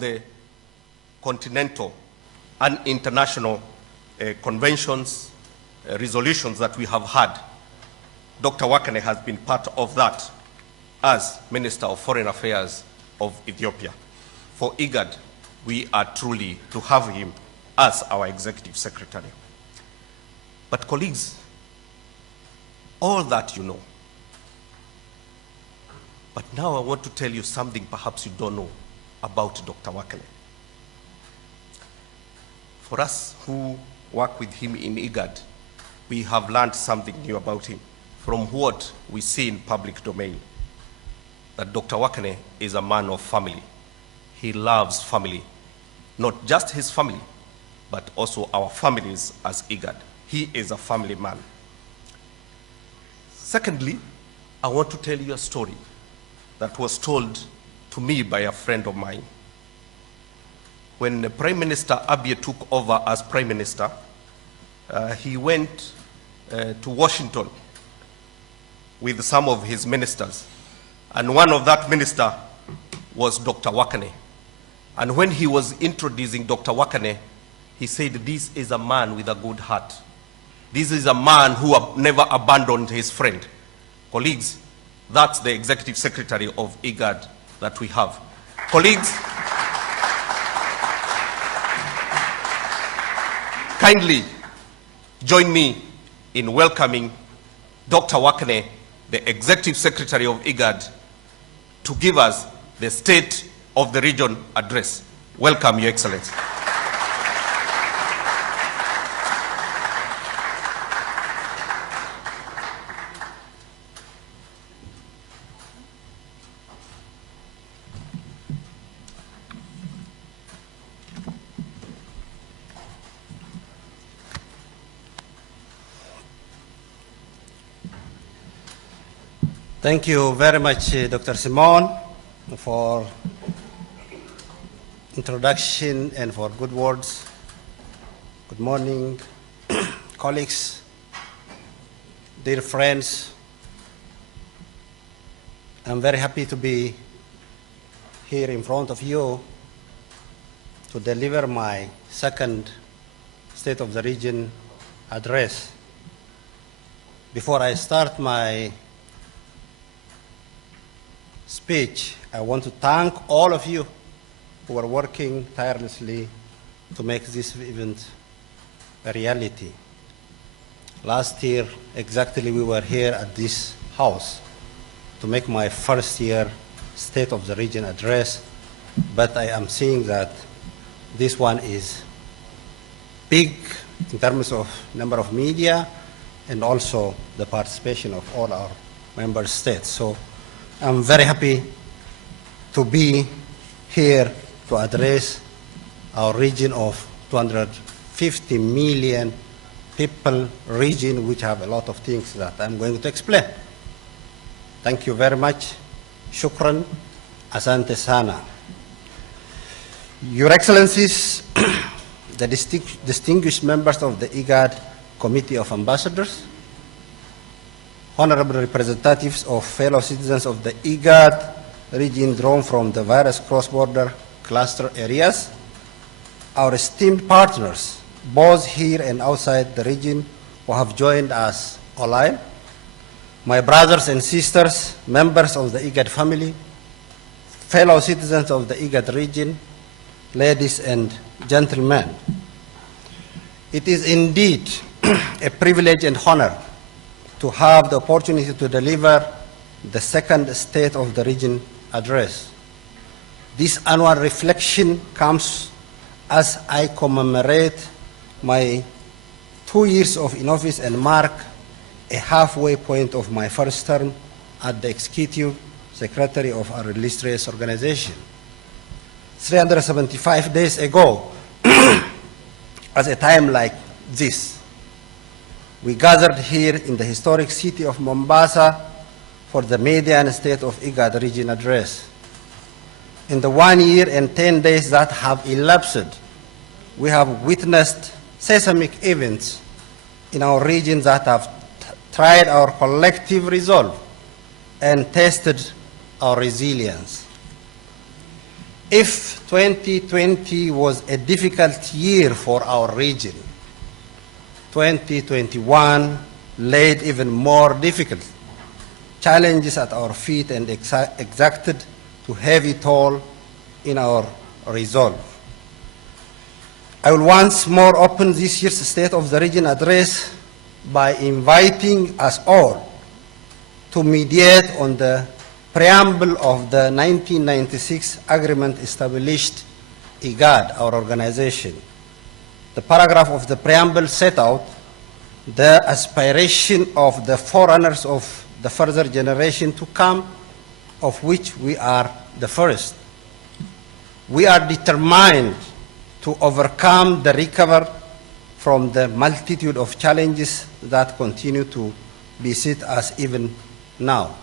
of the continental and international conventions, resolutions that we have had, Dr. Wakane has been part of that as Minister of Foreign Affairs of Ethiopia. For IGAD, we are truly to have him as our Executive Secretary. But colleagues, all that you know. But now I want to tell you something perhaps you don't know about Dr. Wakane. For us who work with him in IGAD, we have learned something new about him from what we see in public domain, that Dr. Wakane is a man of family. He loves family, not just his family, but also our families as IGAD. He is a family man. Secondly, I want to tell you a story that was told to me by a friend of mine. When Prime Minister Abiy took over as Prime Minister, he went to Washington with some of his ministers. And one of that minister was Dr. Wakane. And when he was introducing Dr. Wakane, he said, this is a man with a good heart. This is a man who never abandoned his friend. Colleagues, that's the Executive Secretary of IGAD that we have. Colleagues, kindly join me in welcoming Dr. Wakane, the Executive Secretary of IGAD, to give us the State of the Region address. Welcome, Your Excellency. Thank you very much, Dr. Simon, for introduction and for good words. Good morning, colleagues, dear friends. I'm very happy to be here in front of you to deliver my second State of the Region address. Before I start my speech, I want to thank all of you who are working tirelessly to make this event a reality. Last year, exactly, we were here at this house to make my first year State of the Region address, but I am seeing that this one is big in terms of number of media and also the participation of all our member states. So I'm very happy to be here to address our region of 250 million people region, which have a lot of things that I'm going to explain. Thank you very much. Shukran. Asante sana. Your Excellencies, the distinguished members of the IGAD Committee of Ambassadors, honorable representatives of fellow citizens of the IGAD region drawn from the various cross-border cluster areas, our esteemed partners, both here and outside the region, who have joined us online, my brothers and sisters, members of the IGAD family, fellow citizens of the IGAD region, ladies and gentlemen. It is indeed a privilege and honor to have the opportunity to deliver the second State of the Region address. This annual reflection comes as I commemorate my 2 years in office and mark a halfway point of my first term as the Executive Secretary of our illustrious organization. 375 days ago, at a time like this, we gathered here in the historic city of Mombasa for the maiden State of IGAD region address. In the 1 year and 10 days that have elapsed, we have witnessed seismic events in our region that have tried our collective resolve and tested our resilience. If 2020 was a difficult year for our region, 2021 laid even more difficult challenges at our feet and exacted a heavy toll in our resolve. I will once more open this year's State of the Region address by inviting us all to mediate on the preamble of the 1996 agreement established IGAD, our organization. The paragraph of the preamble set out the aspiration of the forerunners of the further generation to come, of which we are the first. We are determined to overcome the recover from the multitude of challenges that continue to beset us even now.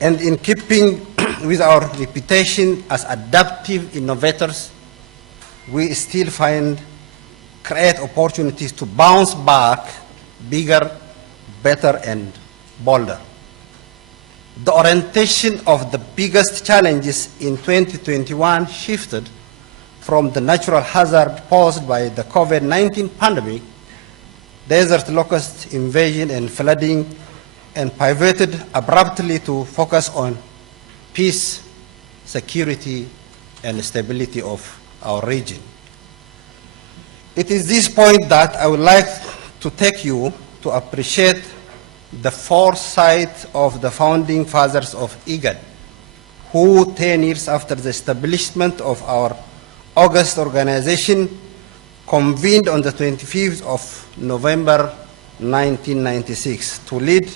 And in keeping with our reputation as adaptive innovators, we still create opportunities to bounce back bigger, better, and bolder. The orientation of the biggest challenges in 2021 shifted from the natural hazard posed by the COVID-19 pandemic, desert locust invasion and flooding, and pivoted abruptly to focus on peace, security, and stability of our region. It is this point that I would like to take you to appreciate the foresight of the founding fathers of IGAD, who 10 years after the establishment of our August organization convened on the 25th of November 1996 to lead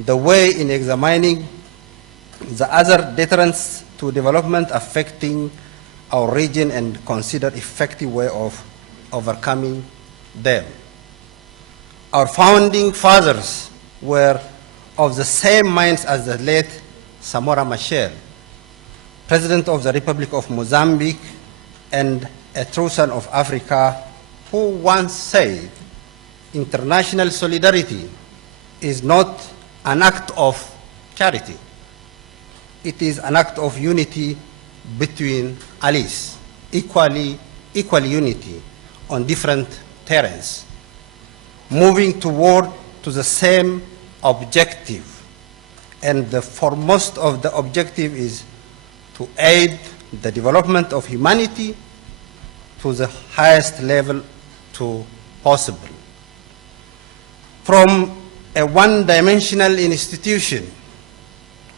the way in examining the other deterrents to development affecting our region and consider effective way of overcoming them. Our founding fathers were of the same minds as the late Samora Machel, President of the Republic of Mozambique and a true son of Africa, who once said, international solidarity is not an act of charity. It is an act of unity between allies, equal unity on different terrains, moving toward to the same objective. And the foremost of the objective is to aid the development of humanity to the highest level possible. From a one-dimensional institution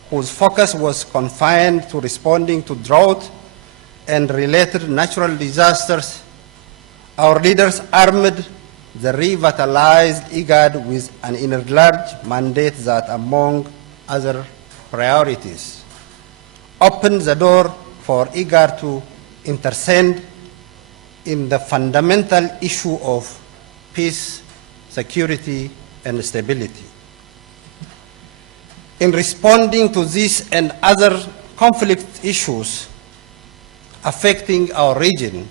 whose focus was confined to responding to drought and related natural disasters, our leaders armed the revitalized IGAD with an enlarged mandate that, among other priorities, opened the door for IGAD to intercede in the fundamental issue of peace, security, and stability. In responding to these and other conflict issues affecting our region,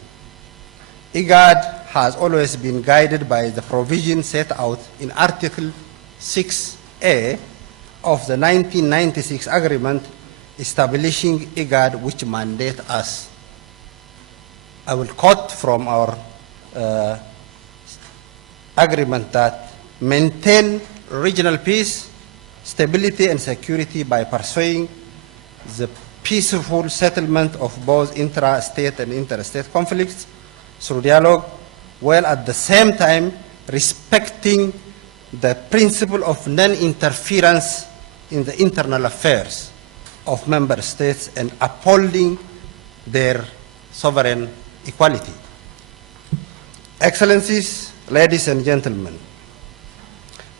IGAD has always been guided by the provision set out in Article 6A of the 1996 agreement establishing IGAD, which mandate us. I will quote from our agreement that maintain regional peace, stability, and security by pursuing the peaceful settlement of both intra-state and interstate conflicts through dialogue, while at the same time respecting the principle of non-interference in the internal affairs of member states and upholding their sovereign equality. Excellencies, ladies and gentlemen,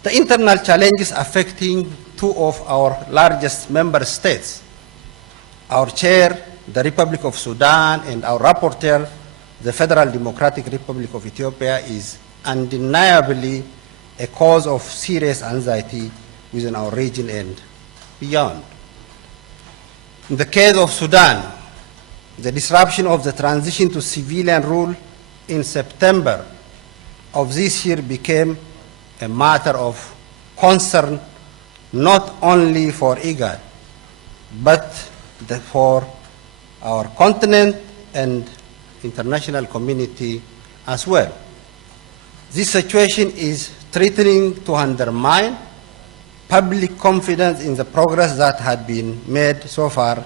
the internal challenges affecting two of our largest member states, our chair, the Republic of Sudan, and our rapporteur, the Federal Democratic Republic of Ethiopia, is undeniably a cause of serious anxiety within our region and beyond. In the case of Sudan, the disruption of the transition to civilian rule in September of this year became a matter of concern not only for IGAD, but for our continent and international community as well. This situation is threatening to undermine public confidence in the progress that had been made so far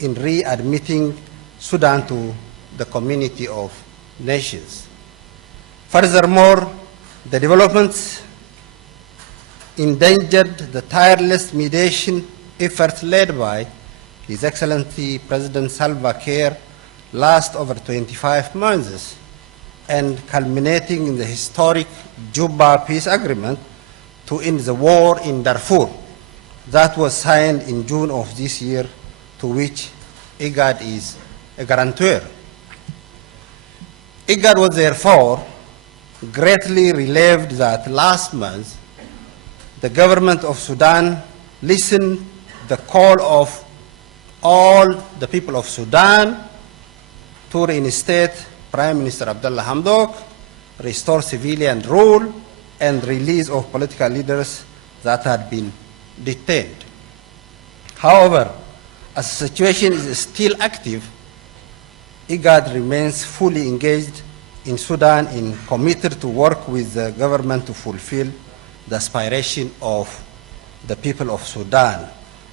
in readmitting Sudan to the community of nations. Furthermore, the developments endangered the tireless mediation efforts led by His Excellency President Salva Kiir last over 25 months and culminating in the historic Juba peace agreement to end the war in Darfur that was signed in June of this year, to which IGAD is a guarantor. IGAD was therefore greatly relieved that last month the government of Sudan listened the call of all the people of Sudan to reinstate Prime Minister Abdullah Hamdok, restore civilian rule, and release of political leaders that had been detained. However, as the situation is still active, IGAD remains fully engaged in Sudan and committed to work with the government to fulfill the aspiration of the people of Sudan.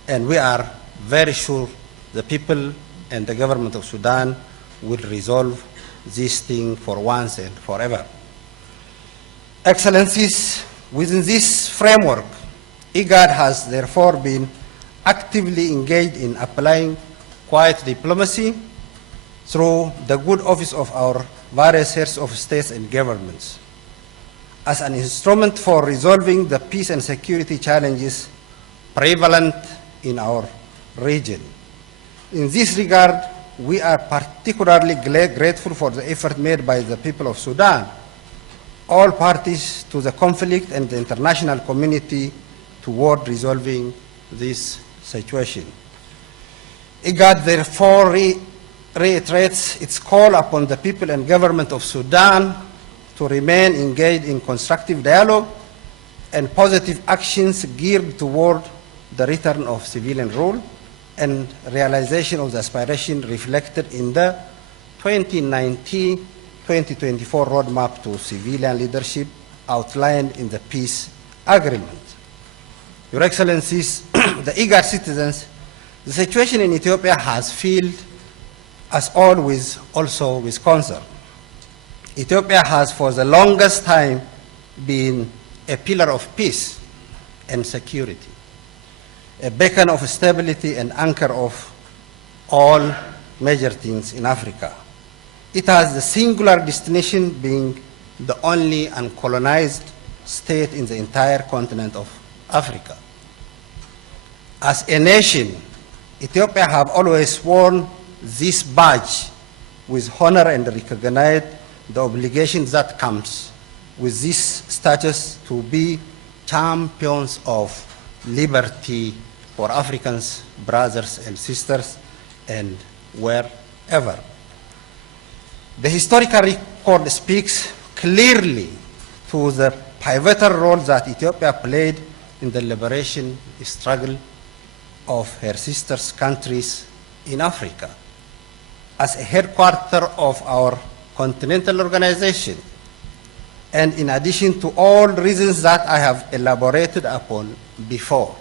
And we are very sure the people and the government of Sudan will resolve this thing for once and forever. Excellencies, within this framework, IGAD has therefore been actively engaged in applying quiet diplomacy through the good office of our various heads of states and governments as an instrument for resolving the peace and security challenges prevalent in our region. In this regard, we are particularly grateful for the effort made by the people of Sudan, all parties to the conflict, and the international community toward resolving this situation. IGAD therefore reiterates its call upon the people and government of Sudan to remain engaged in constructive dialogue and positive actions geared toward the return of civilian rule and realization of the aspiration reflected in the 2019-2024 roadmap to civilian leadership outlined in the peace agreement. Your Excellencies, the IGAD citizens, the situation in Ethiopia has filled us all also with concern. Ethiopia has for the longest time been a pillar of peace and security, a beacon of stability and anchor of all major things in Africa. It has the singular destination being the only uncolonized state in the entire continent of Africa. As a nation, Ethiopia have always worn this badge with honor and recognized the obligation that comes with this status to be champions of liberty for Africans, brothers and sisters, and wherever. The historical record speaks clearly to the pivotal role that Ethiopia played in the liberation struggle of her sister countries in Africa. As a headquarter of our continental organization, and in addition to all reasons that I have elaborated upon before,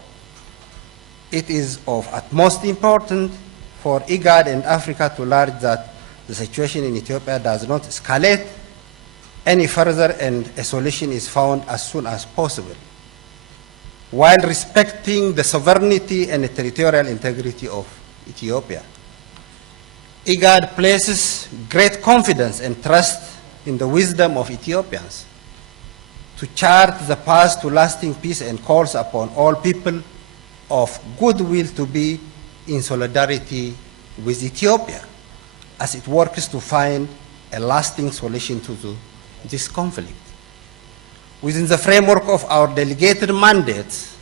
it is of utmost importance for IGAD and Africa to learn that the situation in Ethiopia does not escalate any further and a solution is found as soon as possible, while respecting the sovereignty and the territorial integrity of Ethiopia. IGAD places great confidence and trust in the wisdom of Ethiopians to chart the path to lasting peace and calls upon all people of goodwill to be in solidarity with Ethiopia as it works to find a lasting solution to this conflict. Within the framework of our delegated mandates,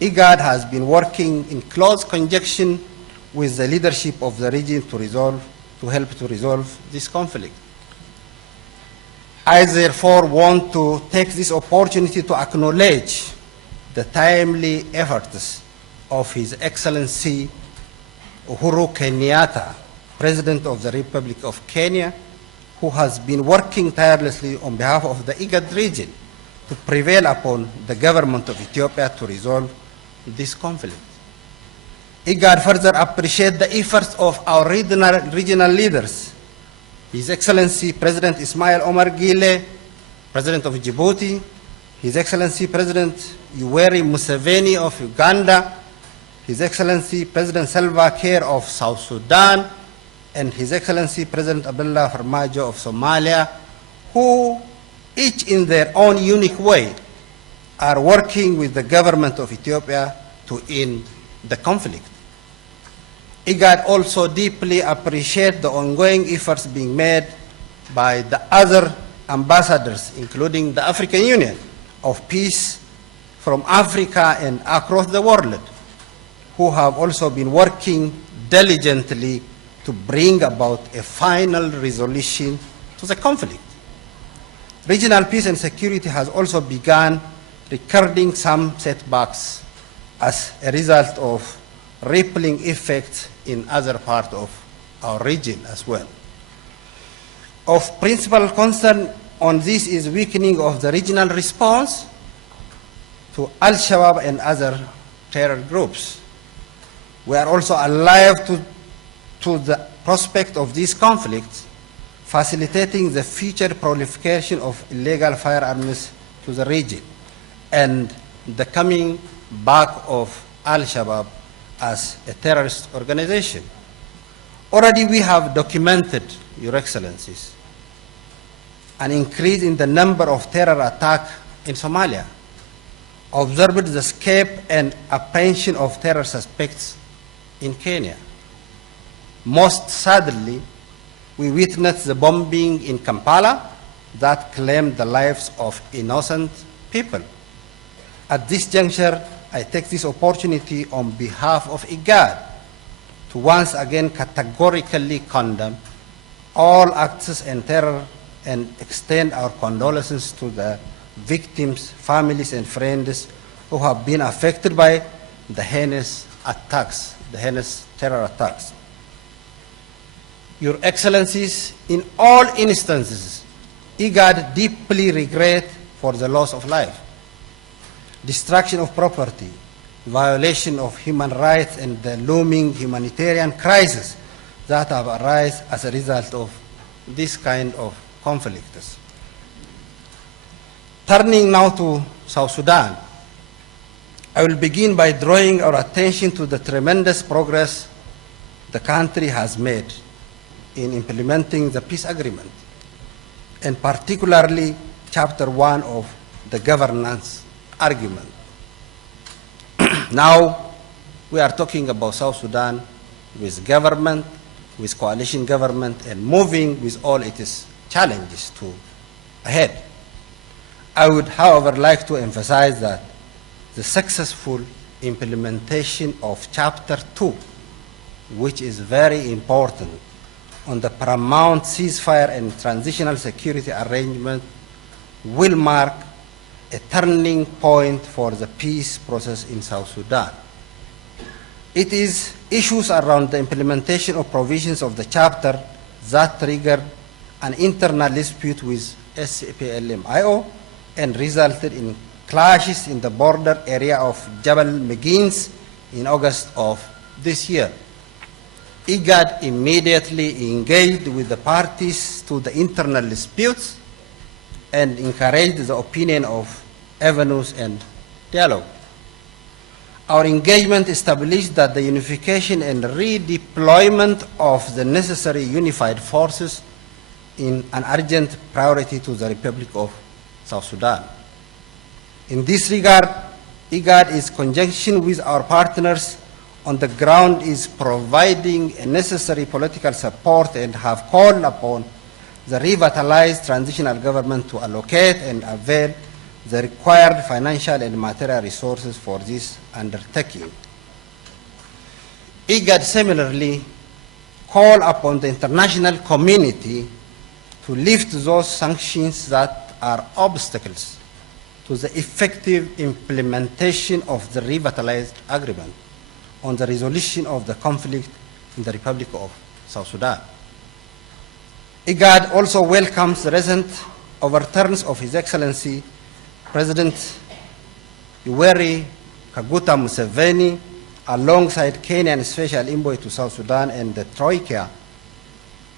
IGAD has been working in close conjunction with the leadership of the region to help to resolve this conflict. I therefore want to take this opportunity to acknowledge the timely efforts of His Excellency Uhuru Kenyatta President of the Republic of Kenya, who has been working tirelessly on behalf of the IGAD region to prevail upon the government of Ethiopia to resolve this conflict. IGAD further appreciates the efforts of our regional leaders, His Excellency President Ismail Omar Guelleh, President of Djibouti, His Excellency President Yoweri Museveni of Uganda, His Excellency President Salva Kiir of South Sudan, and His Excellency President Abdullah Farmajo of Somalia, who each in their own unique way are working with the government of Ethiopia to end the conflict. IGAD also deeply appreciates the ongoing efforts being made by the other ambassadors, including the African Union, of peace from Africa and across the world, who have also been working diligently to bring about a final resolution to the conflict. Regional peace and security has also begun recording some setbacks as a result of rippling effects in other parts of our region as well. Of principal concern on this is weakening of the regional response to Al-Shabaab and other terror groups. We are also alive to the prospect of these conflicts, facilitating the future proliferation of illegal firearms to the region and the coming back of Al-Shabaab as a terrorist organization. Already we have documented, Your Excellencies, an increase in the number of terror attacks in Somalia, observed the escape and apprehension of terror suspects in Kenya. Most sadly, we witnessed the bombing in Kampala that claimed the lives of innocent people. At this juncture, I take this opportunity on behalf of IGAD to once again categorically condemn all acts and terror and extend our condolences to the victims, families, and friends who have been affected by the heinous attacks, the heinous terror attacks. Your Excellencies, in all instances, IGAD deeply regret for the loss of life, destruction of property, violation of human rights, and the looming humanitarian crisis that have arisen as a result of this kind of conflicts. Turning now to South Sudan, I will begin by drawing our attention to the tremendous progress the country has made in implementing the peace agreement, and particularly Chapter 1 of the governance argument. Now we are talking about South Sudan with government, with coalition government, and moving with all its challenges ahead. I would, however, like to emphasize that the successful implementation of Chapter 2, which is very important, on the paramount ceasefire and transitional security arrangement will mark a turning point for the peace process in South Sudan. It is issues around the implementation of provisions of the chapter that triggered an internal dispute with SPLM-IO and resulted in clashes in the border area of Jabal Meghins in August of this year. IGAD immediately engaged with the parties to the internal disputes and encouraged the opinion of avenues and dialogue. Our engagement established that the unification and redeployment of the necessary unified forces is an urgent priority to the Republic of South Sudan. In this regard, IGAD, in conjunction with our partners on the ground, is providing a necessary political support and have called upon the revitalized transitional government to allocate and avail the required financial and material resources for this undertaking. IGAD similarly called upon the international community to lift those sanctions that are obstacles to the effective implementation of the revitalized agreement on the resolution of the conflict in the Republic of South Sudan. IGAD also welcomes the recent overturns of His Excellency President Yoweri Kaguta Museveni alongside Kenyan Special Envoy to South Sudan and the Troika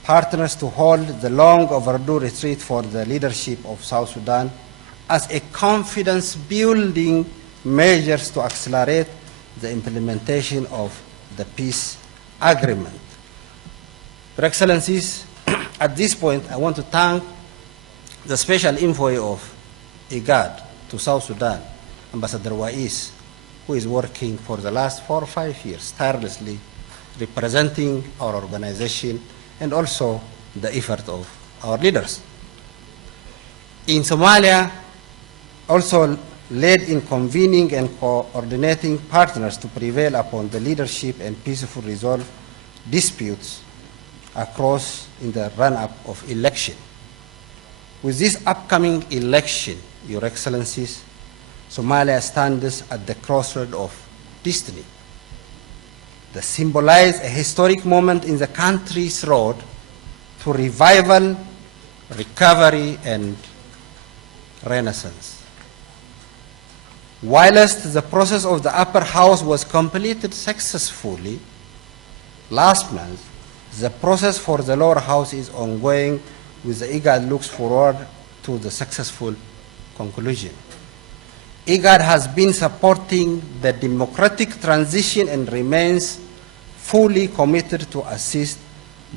partners to hold the long overdue retreat for the leadership of South Sudan as a confidence-building measures to accelerate the implementation of the peace agreement. Your Excellencies, at this point, I want to thank the Special Envoy of IGAD to South Sudan, Ambassador Wais, who is working for the last 4 or 5 years tirelessly representing our organization and also the effort of our leaders. In Somalia, also led in convening and coordinating partners to prevail upon the leadership and peaceful resolve disputes across in the run-up of election. With this upcoming election, Your Excellencies, Somalia stands at the crossroad of destiny. They symbolize a historic moment in the country's road to revival, recovery, and renaissance. Whilst the process of the upper house was completed successfully last month, the process for the lower house is ongoing, with the IGAD looks forward to the successful conclusion. IGAD has been supporting the democratic transition and remains fully committed to assist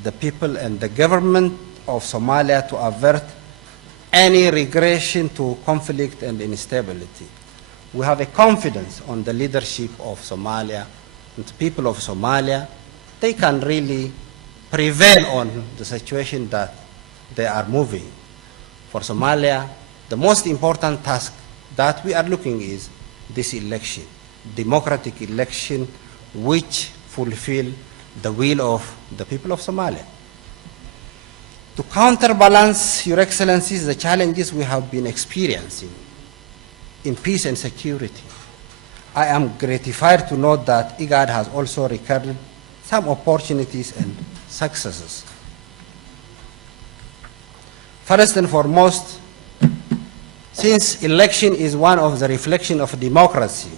the people and the government of Somalia to avert any regression to conflict and instability. We have a confidence on the leadership of Somalia and the people of Somalia. They can really prevail on the situation that they are moving. For Somalia, the most important task that we are looking is this election, democratic election, which fulfill the will of the people of Somalia. To counterbalance, Your Excellencies, the challenges we have been experiencing in peace and security, I am gratified to note that IGAD has also recorded some opportunities and successes. First and foremost, since election is one of the reflection of democracy,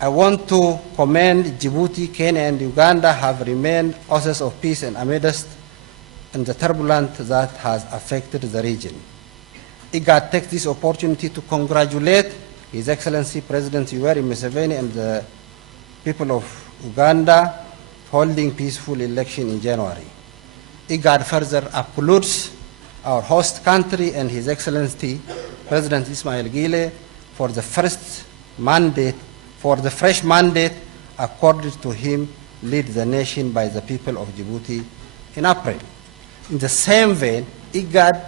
I want to commend Djibouti, Kenya, and Uganda have remained oases of peace and amidst the turbulence that has affected the region. IGAD takes this opportunity to congratulate His Excellency President Yoweri Museveni and the people of Uganda holding peaceful election in January. IGAD further applauds our host country and His Excellency President Ismail Gile for the fresh mandate accorded to him lead the nation by the people of Djibouti in April. In the same vein, IGAD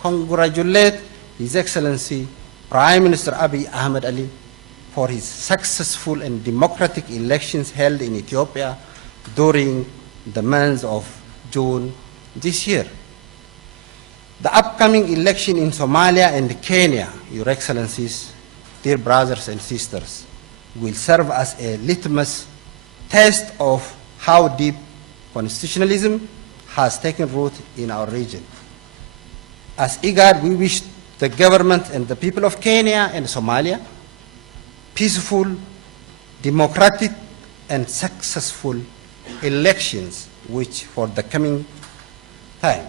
congratulates His Excellency Prime Minister Abiy Ahmed Ali for his successful and democratic elections held in Ethiopia during the month of June this year. The upcoming election in Somalia and Kenya, Your Excellencies, dear brothers and sisters, will serve as a litmus test of how deep constitutionalism has taken root in our region. As IGAD, we wish the government and the people of Kenya and Somalia peaceful, democratic, and successful elections which for the coming time.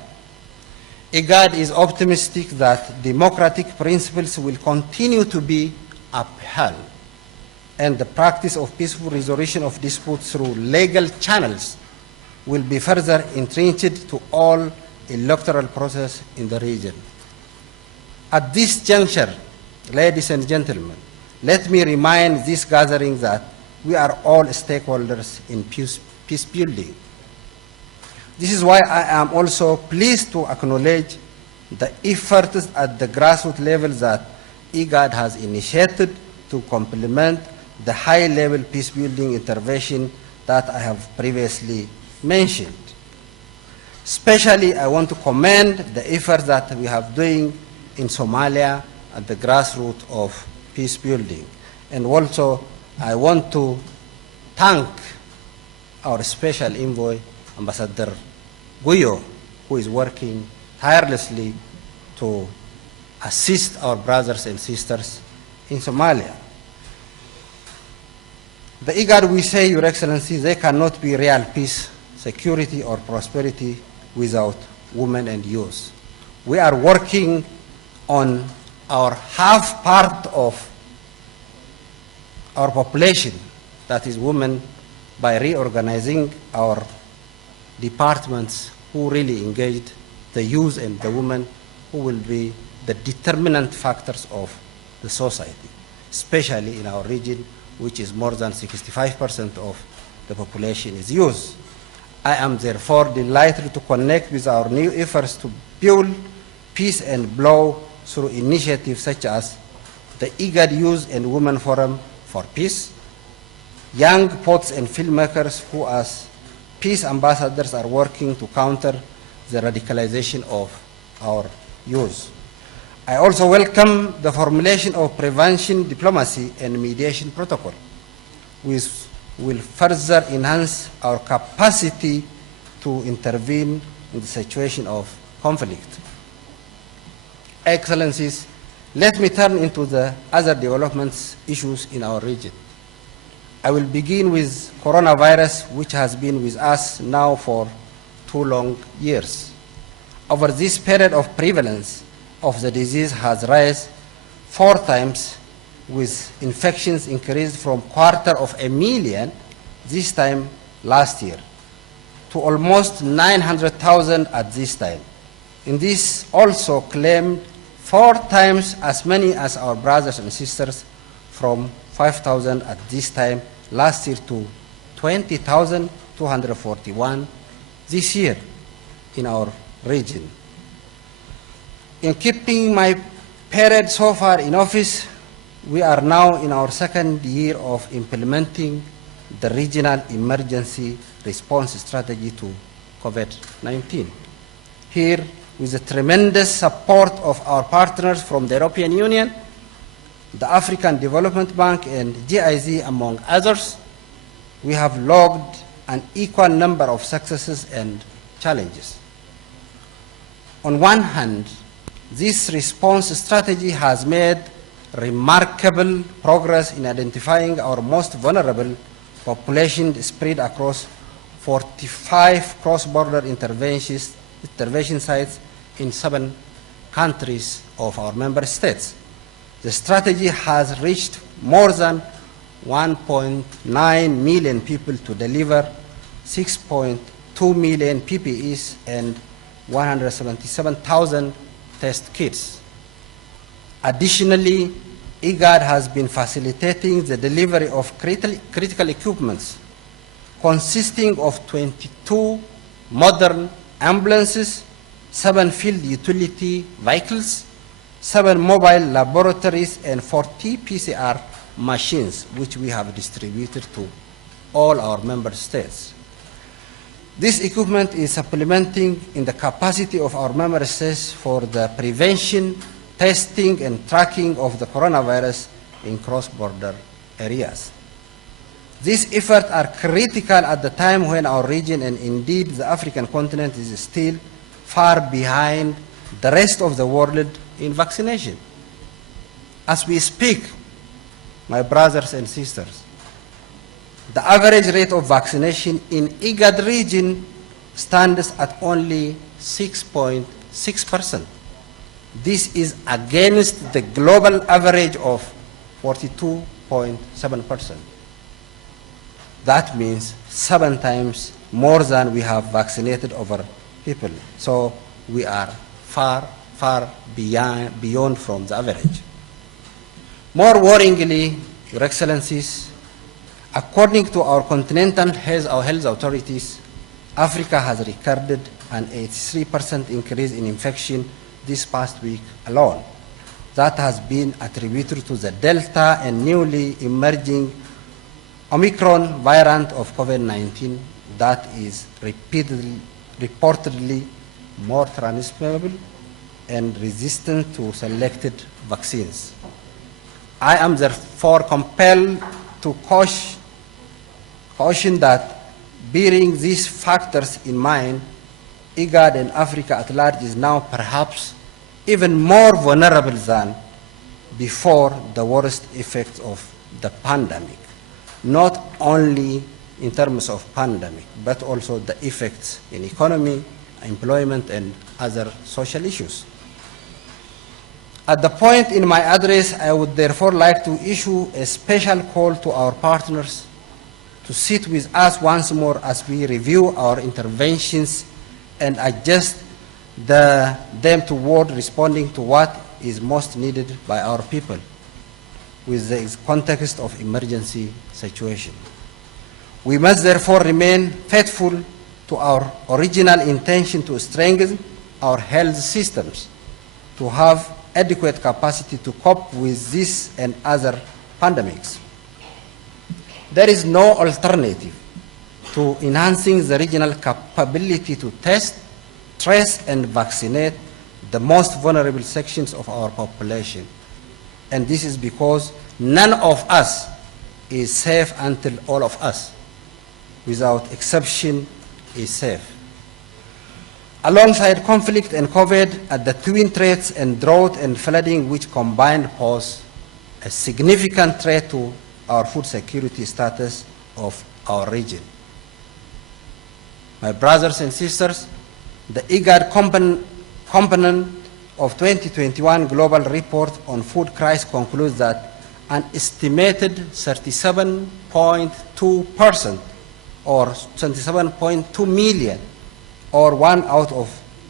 IGAD is optimistic that democratic principles will continue to be upheld and the practice of peaceful resolution of disputes through legal channels will be further entrenched to all electoral process in the region. At this juncture, ladies and gentlemen, let me remind this gathering that we are all stakeholders in peace building. This is why I am also pleased to acknowledge the efforts at the grassroots level that IGAD has initiated to complement the high-level peace-building intervention that I have previously mentioned. Especially, I want to commend the efforts that we have doing in Somalia at the grassroots of peace building. And also, I want to thank our special envoy, Ambassador Guyo, who is working tirelessly to assist our brothers and sisters in Somalia. The IGAD, we say, Your Excellency, there cannot be real peace, security, or prosperity without women and youth. We are working on our half part of our population, that is women, by reorganizing our departments who really engaged the youth and the women who will be the determinant factors of the society, especially in our region, which is more than 65% of the population is youth. I am therefore delighted to connect with our new efforts to build peace and blow through initiatives such as the IGAD Youth and Women Forum for Peace, young poets and filmmakers who as peace ambassadors are working to counter the radicalization of our youth. I also welcome the formulation of prevention diplomacy and mediation protocol, which will further enhance our capacity to intervene in the situation of conflict. Excellencies, let me turn into the other developments issues in our region. I will begin with coronavirus, which has been with us now for 2 long years. Over this period of prevalence of the disease has risen 4 times, with infections increased from 250,000 this time last year to almost 900,000 at this time. In this also claimed 4 times as many as our brothers and sisters, from 5,000 at this time last year to 20,241 this year in our region. In keeping my period so far in office, we are now in our 2nd year of implementing the regional emergency response strategy to COVID-19. Here, with the tremendous support of our partners from the European Union, the African Development Bank, and GIZ, among others, we have logged an equal number of successes and challenges. On one hand, this response strategy has made remarkable progress in identifying our most vulnerable population spread across 45 cross-border intervention sites in 7 countries of our member states. The strategy has reached more than 1.9 million people to deliver 6.2 million PPEs and 177,000 test kits. Additionally, IGAD has been facilitating the delivery of critical equipments consisting of 22 modern ambulances, 7 field utility vehicles, 7 mobile laboratories, and 40 PCR machines, which we have distributed to all our member states. This equipment is supplementing in the capacity of our member states for the prevention, testing, and tracking of the coronavirus in cross-border areas. These efforts are critical at the time when our region, and indeed the African continent, is still far behind the rest of the world in vaccination. As we speak, my brothers and sisters, the average rate of vaccination in IGAD region stands at only 6.6%. This is against the global average of 42.7%. That means 7 times more than we have vaccinated over people. So we are far, far beyond from the average. More worryingly, Your Excellencies, according to our continental health authorities, Africa has recorded an 83% increase in infection this past week alone. That has been attributed to the Delta and newly emerging Omicron variant of COVID-19 that is reportedly more transmissible and resistant to selected vaccines. I am therefore compelled to caution that Bearing these factors in mind, IGAD and Africa at large is now perhaps even more vulnerable than before the worst effects of the pandemic, not only in terms of pandemic, but also the effects in economy, employment, and other social issues. At the point in my address, I would therefore like to issue a special call to our partners to sit with us once more as we review our interventions and adjust them toward responding to what is most needed by our people with the context of emergency situation. We must therefore remain faithful to our original intention to strengthen our health systems, to have adequate capacity to cope with this and other pandemics. There is no alternative to enhancing the regional capability to test, trace, and vaccinate the most vulnerable sections of our population. And this is because none of us is safe until all of us, without exception, is safe. Alongside conflict and COVID, the twin threats and drought and flooding which combined pose a significant threat to our food security status of our region. My brothers and sisters, the IGAD component of 2021 Global Report on Food Crisis concludes that an estimated 37.2% or 27.2 million, or 1 out of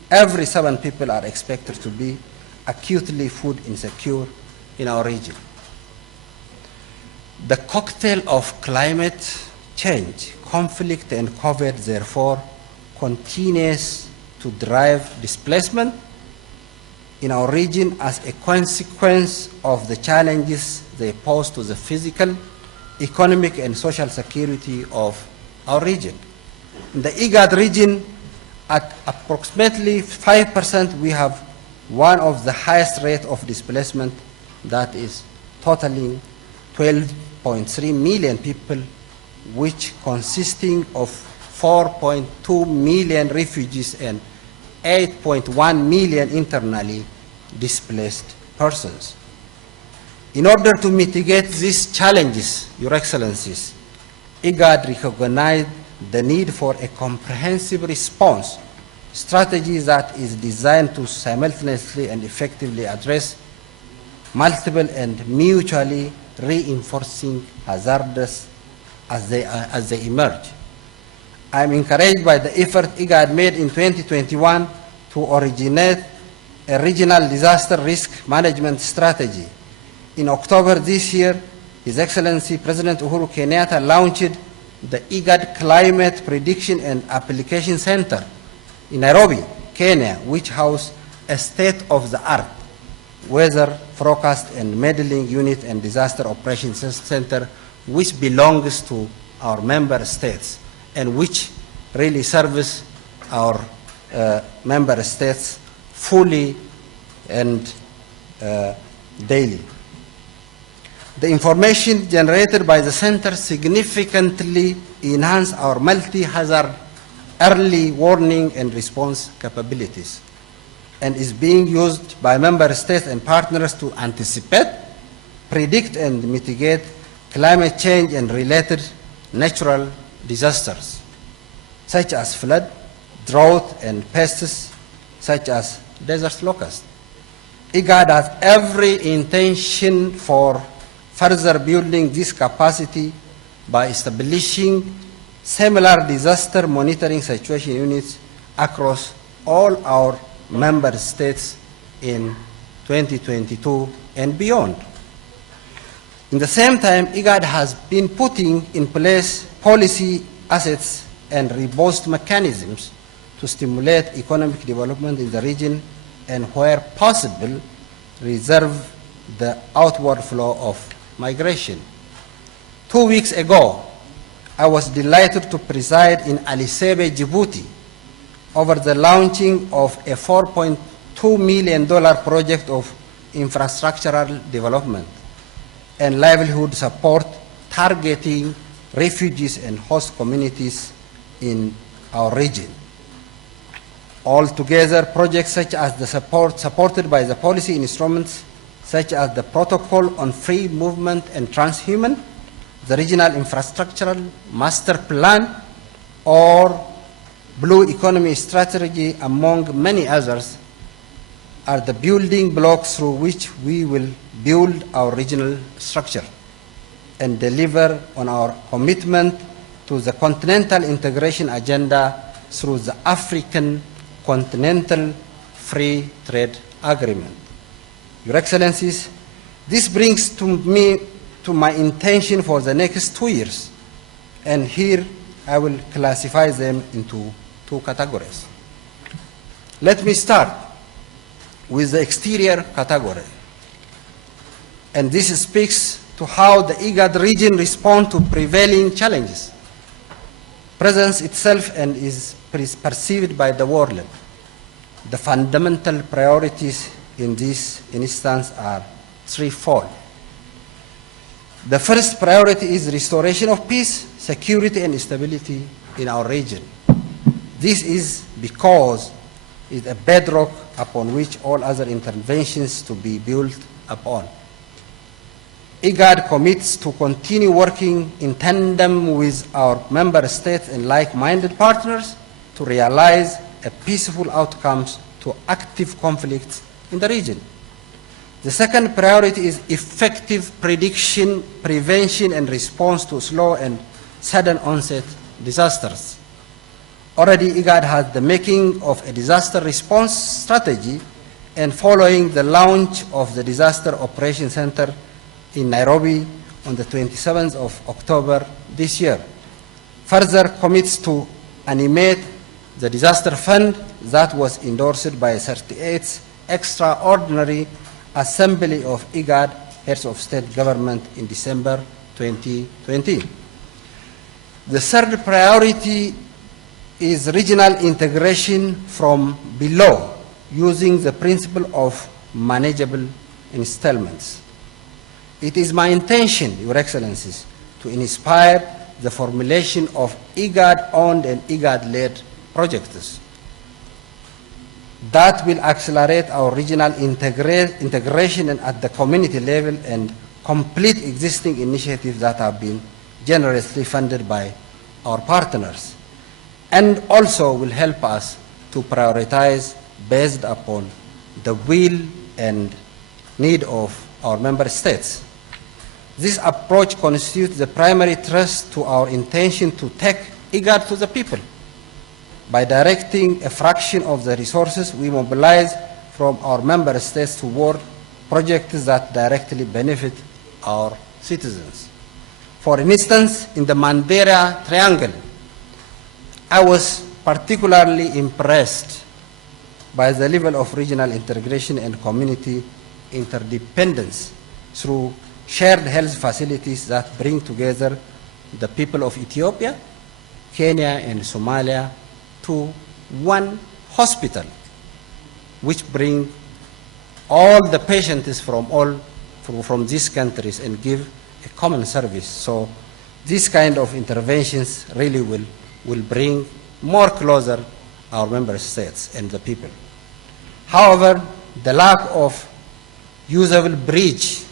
every 7 people are expected to be acutely food insecure in our region. The cocktail of climate change, conflict, and COVID, therefore, continues to drive displacement in our region as a consequence of the challenges they pose to the physical, economic, and social security of our region. In the IGAD region, at approximately 5%, we have one of the highest rates of displacement, that is totaling 12.3 million people, which consisting of 4.2 million refugees and 8.1 million internally displaced persons. In order to mitigate these challenges, Your Excellencies, IGAD recognized the need for a comprehensive response strategy that is designed to simultaneously and effectively address multiple and mutually reinforcing hazards as they emerge. I am encouraged by the effort IGAD made in 2021 to originate a regional disaster risk management strategy. In October this year, His Excellency President Uhuru Kenyatta launched the IGAD Climate Prediction and Application Center in Nairobi, Kenya, which houses a state-of-the-art weather forecast and modeling unit and disaster operations center, which belongs to our member states and which really serves our member states fully and daily. The information generated by the center significantly enhance our multi-hazard early warning and response capabilities and is being used by member states and partners to anticipate, predict, and mitigate climate change and related natural disasters, such as flood, drought, and pests, such as desert locust. IGAD has every intention for further building this capacity by establishing similar disaster monitoring situation units across all our member states in 2022 and beyond. In the same time, IGAD has been putting in place policy assets and robust mechanisms to stimulate economic development in the region and, where possible, reserve the outward flow of migration. 2 weeks ago, I was delighted to preside in Ali Sebe, Djibouti, over the launching of a $4.2 million project of infrastructural development and livelihood support targeting refugees and host communities in our region. Altogether, projects such as the supported by the policy instruments such as the Protocol on Free Movement and Transhuman, the Regional Infrastructural Master Plan, or Blue Economy Strategy, among many others, are the building blocks through which we will build our regional structure and deliver on our commitment to the continental integration agenda through the African Continental Free Trade Agreement. Your Excellencies, this brings me to my intention for the next 2 years, and here I will classify them into 2 categories. Let me start with the exterior category, and this speaks to how the IGAD region responds to prevailing challenges, presents itself and is perceived by the world. The fundamental priorities in this instance are threefold. The first priority is restoration of peace, security, and stability in our region. This is because it's a bedrock upon which all other interventions to be built upon. IGAD commits to continue working in tandem with our member states and like-minded partners to realize a peaceful outcomes to active conflicts in the region. The second priority is effective prediction, prevention, and response to slow and sudden onset disasters. Already, IGAD has the making of a disaster response strategy, and following the launch of the Disaster Operations Center in Nairobi on the 27th of October this year, further commits to animate the disaster fund that was endorsed by 38th Extraordinary Assembly of IGAD Heads of State Government in December 2020. The third priority is regional integration from below, using the principle of manageable installments. It is my intention, Your Excellencies, to inspire the formulation of IGAD-owned and IGAD-led projects that will accelerate our regional integration and at the community level and complete existing initiatives that have been generously funded by our partners, and also will help us to prioritize based upon the will and need of our member states. This approach constitutes the primary thrust to our intention to take IGAD to the people by directing a fraction of the resources we mobilize from our member states toward projects that directly benefit our citizens. For instance, in the Mandera Triangle, I was particularly impressed by the level of regional integration and community interdependence through shared health facilities that bring together the people of Ethiopia, Kenya, and Somalia to one hospital, which bring all the patients from these countries and give a common service. So this kind of interventions really will bring more closer our member states and the people. However, the lack of usable bridge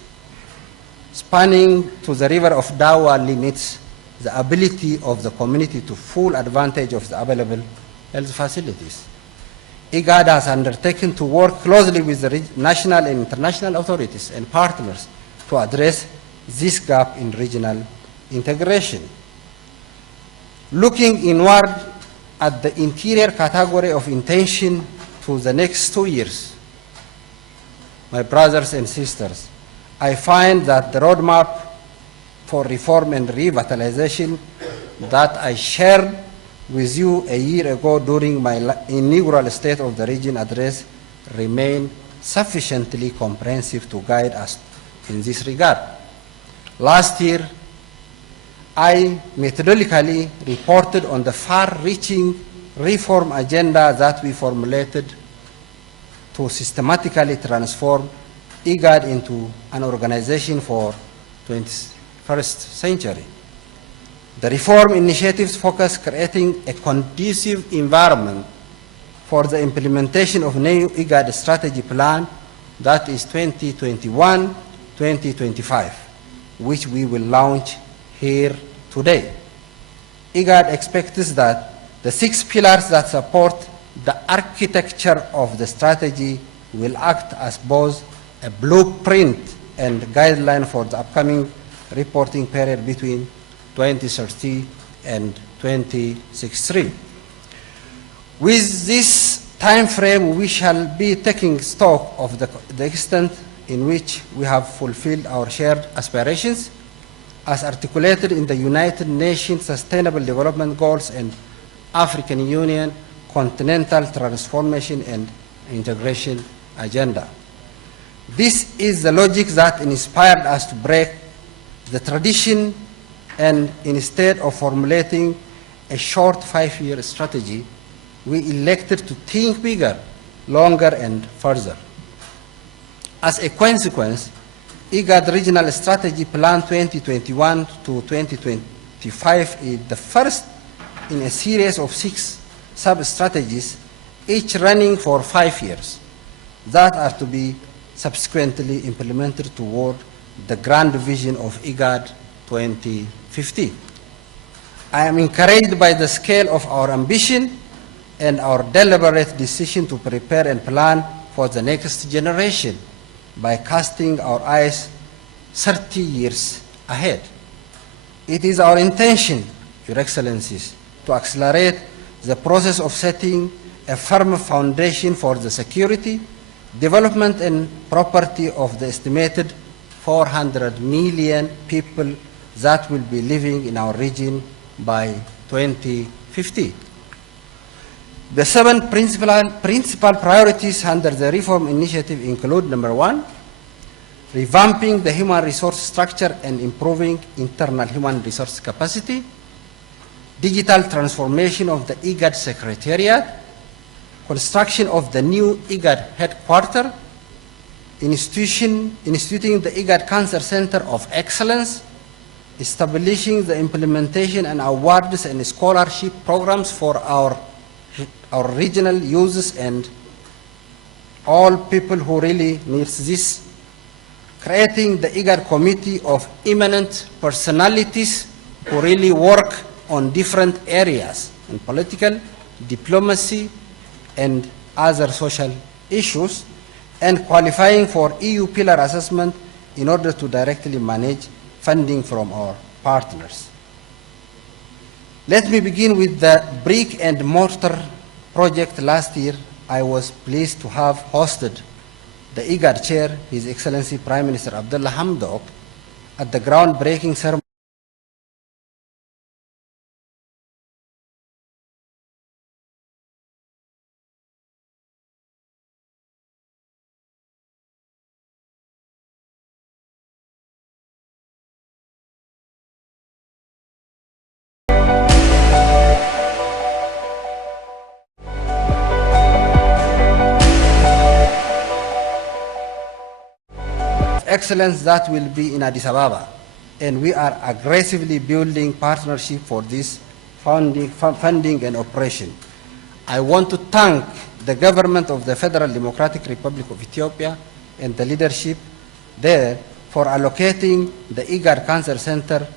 spanning to the river of Dawa limits the ability of the community to full advantage of the available health facilities. IGAD has undertaken to work closely with the national and international authorities and partners to address this gap in regional integration. Looking inward at the interior category of intention to the next 2 years, my brothers and sisters, I find that the roadmap for reform and revitalization that I shared with you a year ago during my inaugural State of the Region address remain sufficiently comprehensive to guide us in this regard. Last year, I methodically reported on the far-reaching reform agenda that we formulated to systematically transform IGAD into an organization for 21st century. The reform initiatives focus creating a conducive environment for the implementation of new IGAD strategy plan, that is 2021-2025, which we will launch here today. IGAD expects that the 6 pillars that support the architecture of the strategy will act as both a blueprint and guideline for the upcoming reporting period between 2030 and 2063. With this time frame, we shall be taking stock of the extent in which we have fulfilled our shared aspirations as articulated in the United Nations Sustainable Development Goals and African Union Continental Transformation and Integration Agenda. This is the logic that inspired us to break the tradition, and instead of formulating a short 5-year strategy, we elected to think bigger, longer, and further. As a consequence, IGAD Regional Strategy Plan 2021 to 2025 is the first in a series of 6 sub-strategies, each running for 5 years, that are to be subsequently implemented toward the grand vision of IGAD 2050. I am encouraged by the scale of our ambition and our deliberate decision to prepare and plan for the next generation by casting our eyes 30 years ahead. It is our intention, Your Excellencies, to accelerate the process of setting a firm foundation for the security, development, and prosperity of the estimated 400 million people that will be living in our region by 2050. The 7 principal priorities under the reform initiative include: number 1, revamping the human resource structure and improving internal human resource capacity; digital transformation of the IGAD Secretariat; construction of the new IGAD headquarters; instituting the IGAD Cancer Center of Excellence; establishing the implementation and awards and scholarship programs for our regional users and all people who really need this; creating the IGAD Committee of eminent personalities who really work on different areas in political, diplomacy, and other social issues, and qualifying for EU pillar assessment in order to directly manage funding from our partners. Let me begin with the brick and mortar project. Last year, I was pleased to have hosted the IGAD chair, His Excellency Prime Minister Abdullah Hamdok, at the groundbreaking ceremony excellence that will be in Addis Ababa, and we are aggressively building partnership for this funding and operation. I want to thank the government of the Federal Democratic Republic of Ethiopia and the leadership there for allocating the IGAD Cancer Center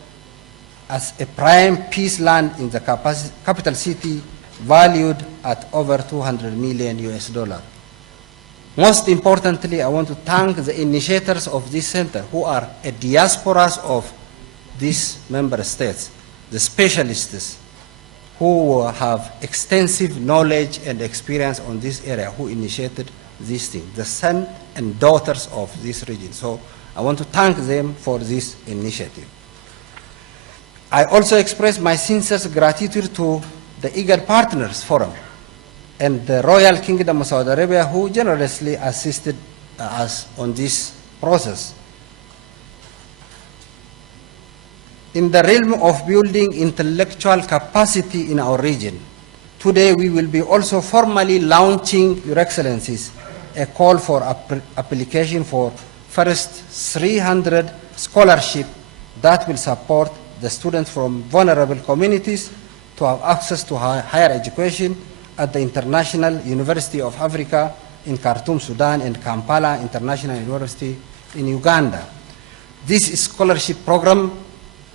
as a prime peace land in the capital city, valued at over $200 million US. Most importantly, I want to thank the initiators of this center, who are a diasporas of these member states, the specialists who have extensive knowledge and experience on this area, who initiated this thing, the sons and daughters of this region. So I want to thank them for this initiative. I also express my sincere gratitude to the IGAD Partners Forum and the Royal Kingdom of Saudi Arabia, who generously assisted us on this process. In the realm of building intellectual capacity in our region, today we will be also formally launching, Your Excellencies, a call for application for first 300 scholarship that will support the students from vulnerable communities to have access to higher education at the International University of Africa in Khartoum, Sudan, and Kampala International University in Uganda. This scholarship program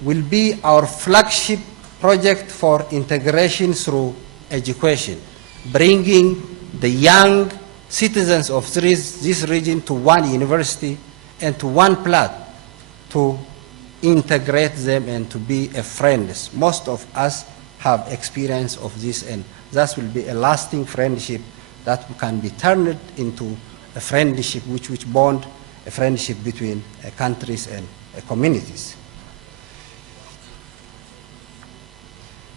will be our flagship project for integration through education, bringing the young citizens of this region to one university and to one plot to integrate them and to be friends. Most of us have experience of this, and that will be a lasting friendship that can be turned into a friendship which bond a friendship between countries and communities.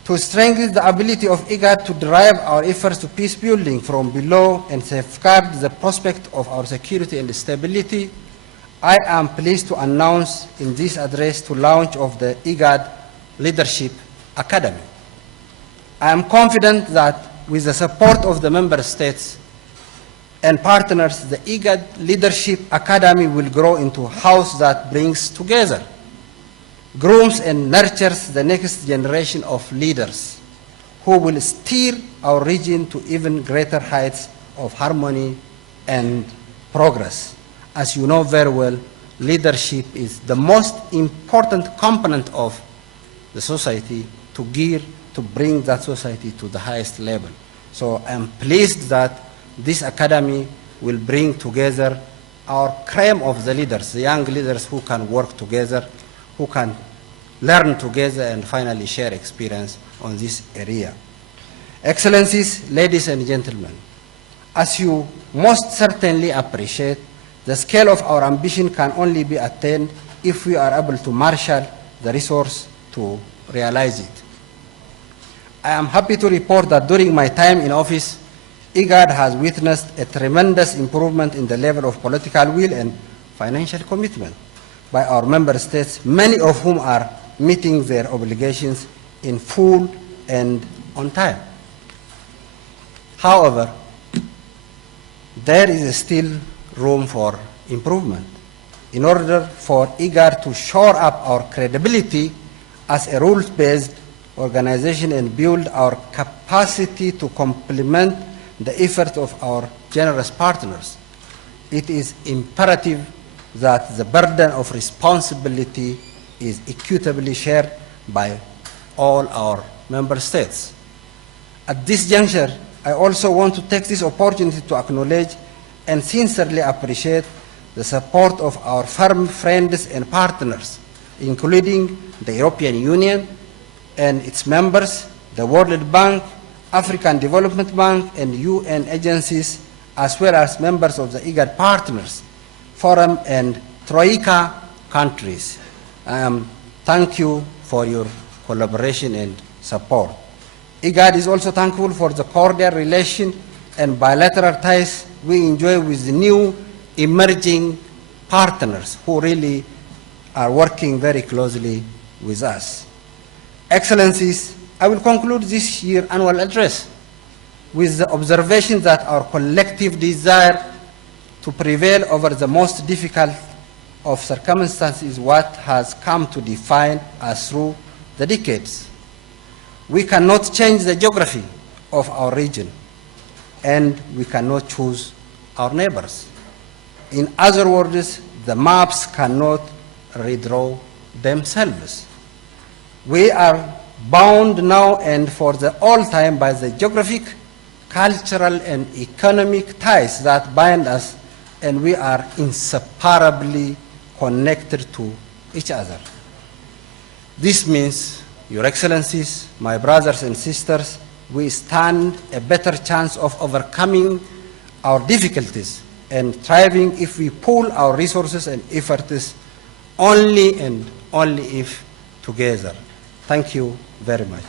To strengthen the ability of IGAD to drive our efforts to peace building from below and safeguard the prospect of our security and stability, I am pleased to announce in this address the launch of the IGAD Leadership Academy. I am confident that with the support of the member states and partners, the IGAD Leadership Academy will grow into a house that brings together, grooms and nurtures the next generation of leaders who will steer our region to even greater heights of harmony and progress. As you know very well, leadership is the most important component of the society to bring that society to the highest level. So I'm pleased that this academy will bring together our cream of the leaders, the young leaders who can work together, who can learn together and finally share experience on this area. Excellencies, ladies and gentlemen, as you most certainly appreciate, the scale of our ambition can only be attained if we are able to marshal the resource to realize it. I am happy to report that during my time in office, IGAD has witnessed a tremendous improvement in the level of political will and financial commitment by our member states, many of whom are meeting their obligations in full and on time. However, there is still room for improvement. In order for IGAD to shore up our credibility as a rules-based organization and build our capacity to complement the efforts of our generous partners, it is imperative that the burden of responsibility is equitably shared by all our member states. At this juncture, I also want to take this opportunity to acknowledge and sincerely appreciate the support of our firm friends and partners, including the European Union and its members, the World Bank, African Development Bank, and UN agencies, as well as members of the IGAD Partners Forum and Troika countries. Thank you for your collaboration and support. IGAD is also thankful for the cordial relation and bilateral ties we enjoy with the new emerging partners who really are working very closely with us. Excellencies, I will conclude this year's annual address with the observation that our collective desire to prevail over the most difficult of circumstances is what has come to define us through the decades. We cannot change the geography of our region, and we cannot choose our neighbors. In other words, the maps cannot redraw themselves. We are bound now and for the all time by the geographic, cultural, and economic ties that bind us, and we are inseparably connected to each other. This means, Your Excellencies, my brothers and sisters, we stand a better chance of overcoming our difficulties and thriving if we pool our resources and efforts only and only if together. Thank you very much.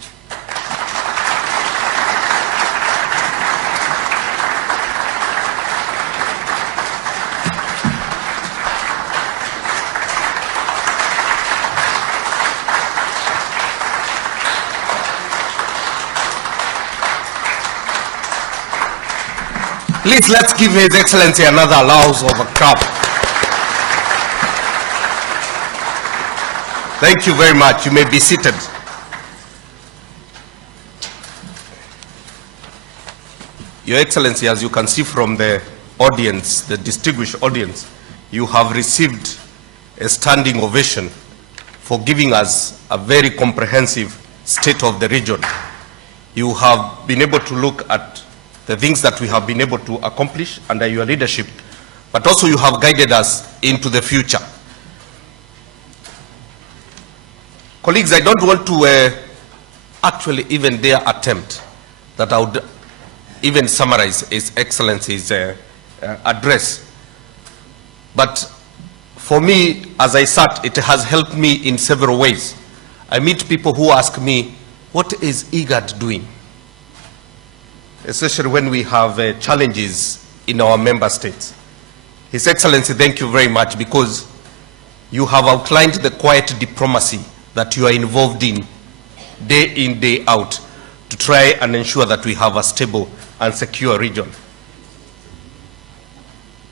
Please, let's give His Excellency another round of applause. Thank you very much. You may be seated. Your Excellency, as you can see from the audience, the distinguished audience, you have received a standing ovation for giving us a very comprehensive state of the region. You have been able to look at the things that we have been able to accomplish under your leadership, but also you have guided us into the future. Colleagues, I don't want to actually even dare attempt that I would even summarize His Excellency's address. But for me, as I sat, it has helped me in several ways. I meet people who ask me, what is IGAD doing? Especially when we have challenges in our member states. His Excellency, thank you very much, because you have outlined the quiet diplomacy that you are involved in, day out, to try and ensure that we have a stable and secure region.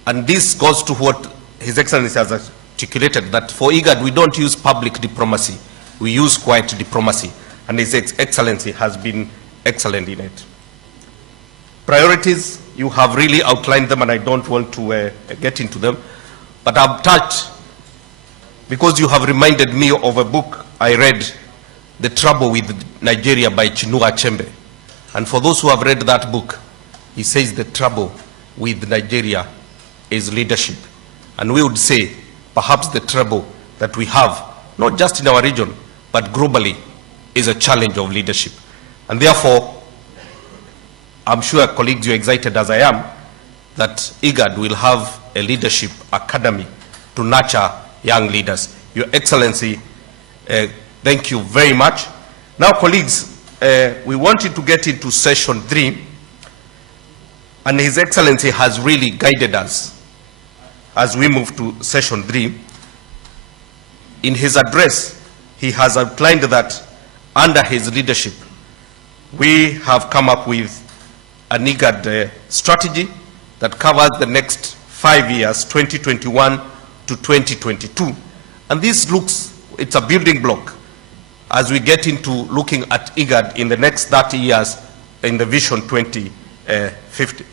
And this goes to what His Excellency has articulated, that for IGAD we don't use public diplomacy, we use quiet diplomacy, and His Excellency has been excellent in it. Priorities, you have really outlined them, and I don't want to get into them, but I've touched, because you have reminded me of a book I read, The Trouble with Nigeria by Chinua Achebe. And for those who have read that book, he says the trouble with Nigeria is leadership. And we would say, perhaps the trouble that we have, not just in our region, but globally, is a challenge of leadership. And therefore, I'm sure, colleagues, you're excited as I am, that IGAD will have a leadership academy to nurture young leaders. Your Excellency, thank you very much. Now, colleagues, we wanted to get into session 3, and His Excellency has really guided us as we move to session 3. In his address, he has outlined that under his leadership, we have come up with an IGAD strategy that covers the next 5 years, 2021 to 2022. And this looks, it's a building block as we get into looking at IGAD in the next 30 years in the Vision 2050.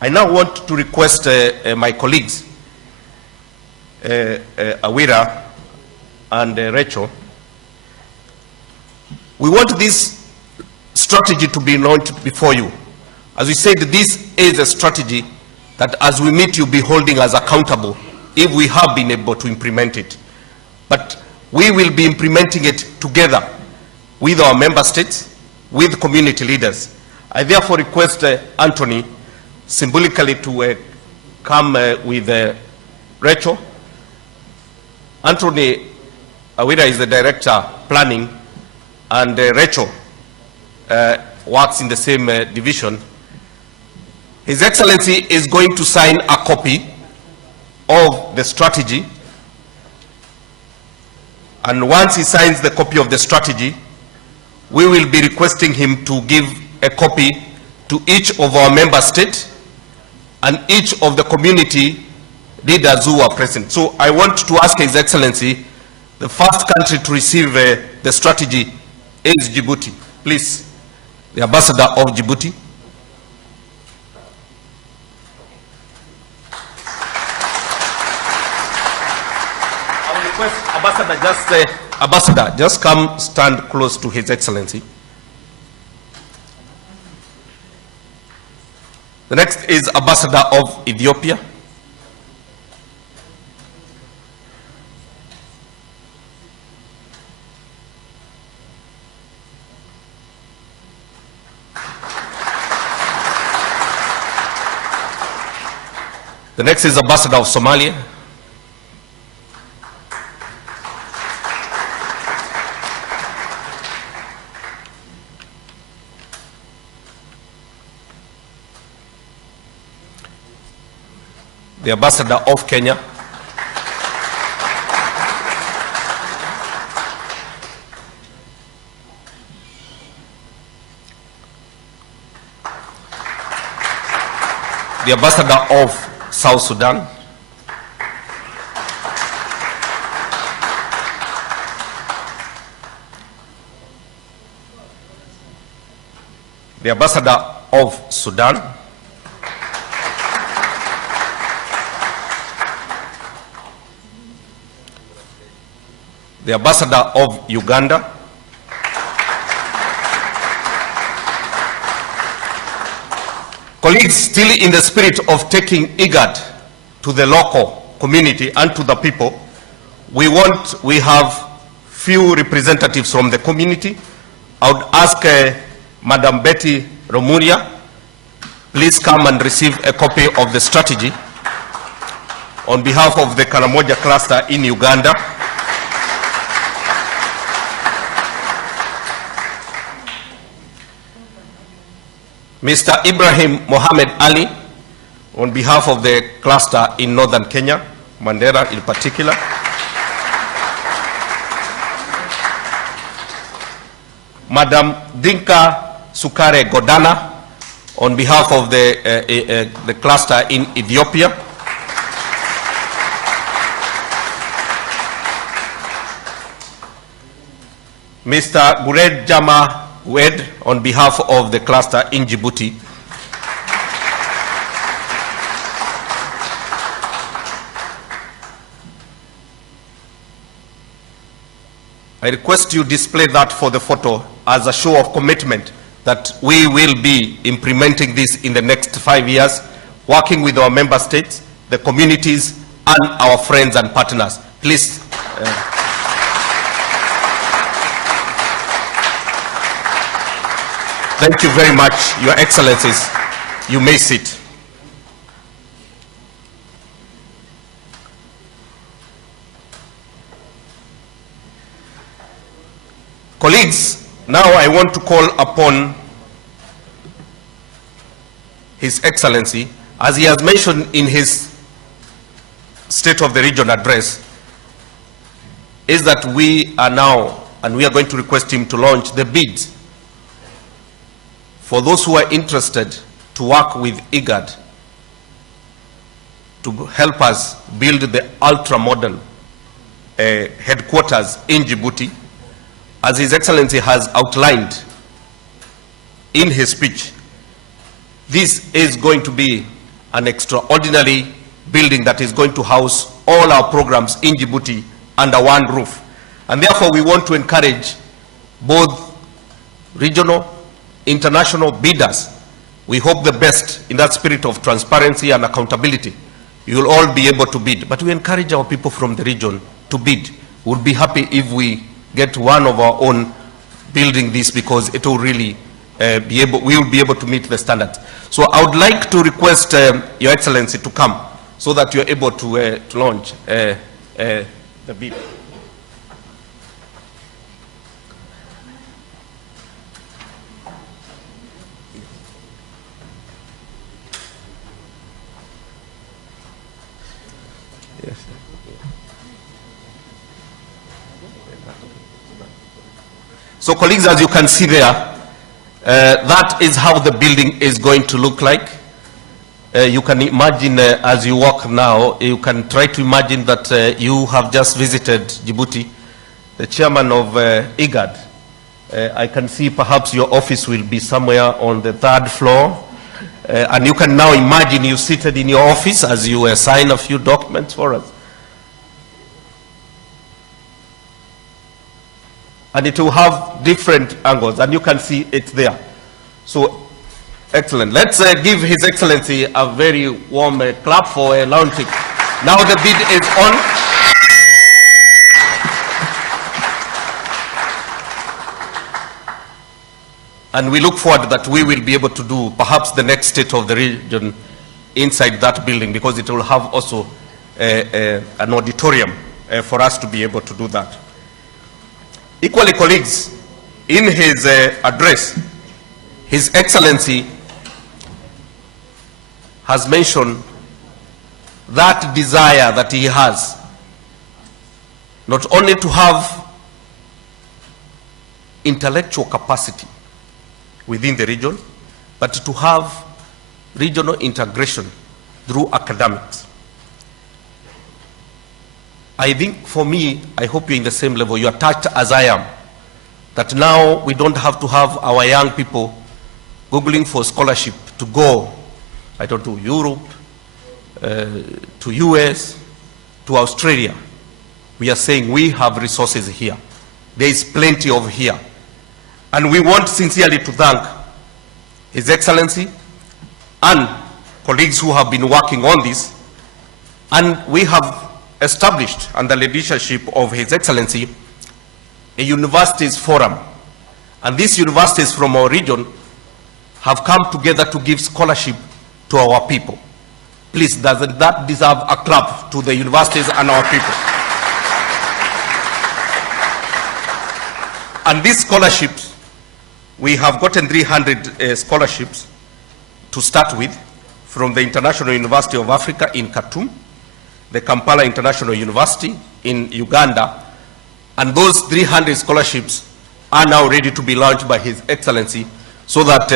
I now want to request my colleagues, Awira and Rachel. We want this strategy to be launched before you. As we said, this is a strategy that as we meet, you'll be holding us accountable if we have been able to implement it. But we will be implementing it together with our member states, with community leaders. I therefore request Anthony symbolically to come with Rachel. Anthony Awira is the Director Planning, and Rachel works in the same division. His Excellency is going to sign a copy of the strategy, and once he signs the copy of the strategy, we will be requesting him to give a copy to each of our member states and each of the community leaders who are present. So I want to ask His Excellency, the first country to receive the strategy is Djibouti. Please, the Ambassador of Djibouti. I will request Ambassador, just come stand close to His Excellency. The next is Ambassador of Ethiopia. The next is Ambassador of Somalia. The Ambassador of Kenya. The Ambassador of South Sudan. the ambassador of Sudan, the ambassador of Uganda, colleagues, still in the spirit of taking IGAD to the local community and to the people, we have few representatives from the community. I would ask Madam Betty Romuria, please come and receive a copy of the strategy on behalf of the Karamoja cluster in Uganda. Mr. Ibrahim Mohamed Ali, on behalf of the cluster in northern Kenya, Mandera in particular. Madam Dinka Sukare Godana, on behalf of the cluster in Ethiopia. Mr. Gured Jama Wed, on behalf of the cluster in Djibouti. I request you display that for the photo as a show of commitment that we will be implementing this in the next 5 years, working with our member states, the communities, and our friends and partners. Please. Thank you very much, Your Excellencies. You may sit. Colleagues, now I want to call upon His Excellency, as he has mentioned in his State of the Region address, is that we are now, and we are going to request him to launch the bid for those who are interested to work with IGAD to help us build the ultra-modern headquarters in Djibouti. As His Excellency has outlined in his speech, this is going to be an extraordinary building that is going to house all our programs in Djibouti under one roof. And therefore we want to encourage both regional, international bidders. We hope the best in that spirit of transparency and accountability. You will all be able to bid. But we encourage our people from the region to bid. We would be happy if we get one of our own building this, because it will really we will be able to meet the standards. So I would like to request Your Excellency to come so that you're able to launch the bid. Yes. So colleagues, as you can see there, that is how the building is going to look like. You can imagine as you walk now, you can try to imagine that you have just visited Djibouti, the chairman of IGAD. I can see perhaps your office will be somewhere on the 3rd floor. And you can now imagine you seated in your office as you sign a few documents for us. And it will have different angles, and you can see it there. So, excellent. Let's give His Excellency a very warm clap for launching. Now the bid is on. And we look forward that we will be able to do perhaps the next State of the Region inside that building, because it will have also an auditorium for us to be able to do that. Equally, colleagues, in his address, His Excellency has mentioned that desire that he has, not only to have intellectual capacity within the region, but to have regional integration through academics. I think for me, I hope you're in the same level, you are touched as I am, that now we don't have to have our young people googling for scholarship to go, I don't know, Europe, to US, to Australia, we are saying we have resources here. There is plenty of here. And we want sincerely to thank His Excellency and colleagues who have been working on this. And we have established, under the leadership of His Excellency, a universities forum. And these universities from our region have come together to give scholarship to our people. Please, doesn't that deserve a clap to the universities and our people? And these scholarships, we have gotten 300 scholarships to start with from the International University of Africa in Khartoum, the Kampala International University in Uganda, and those 300 scholarships are now ready to be launched by His Excellency, so that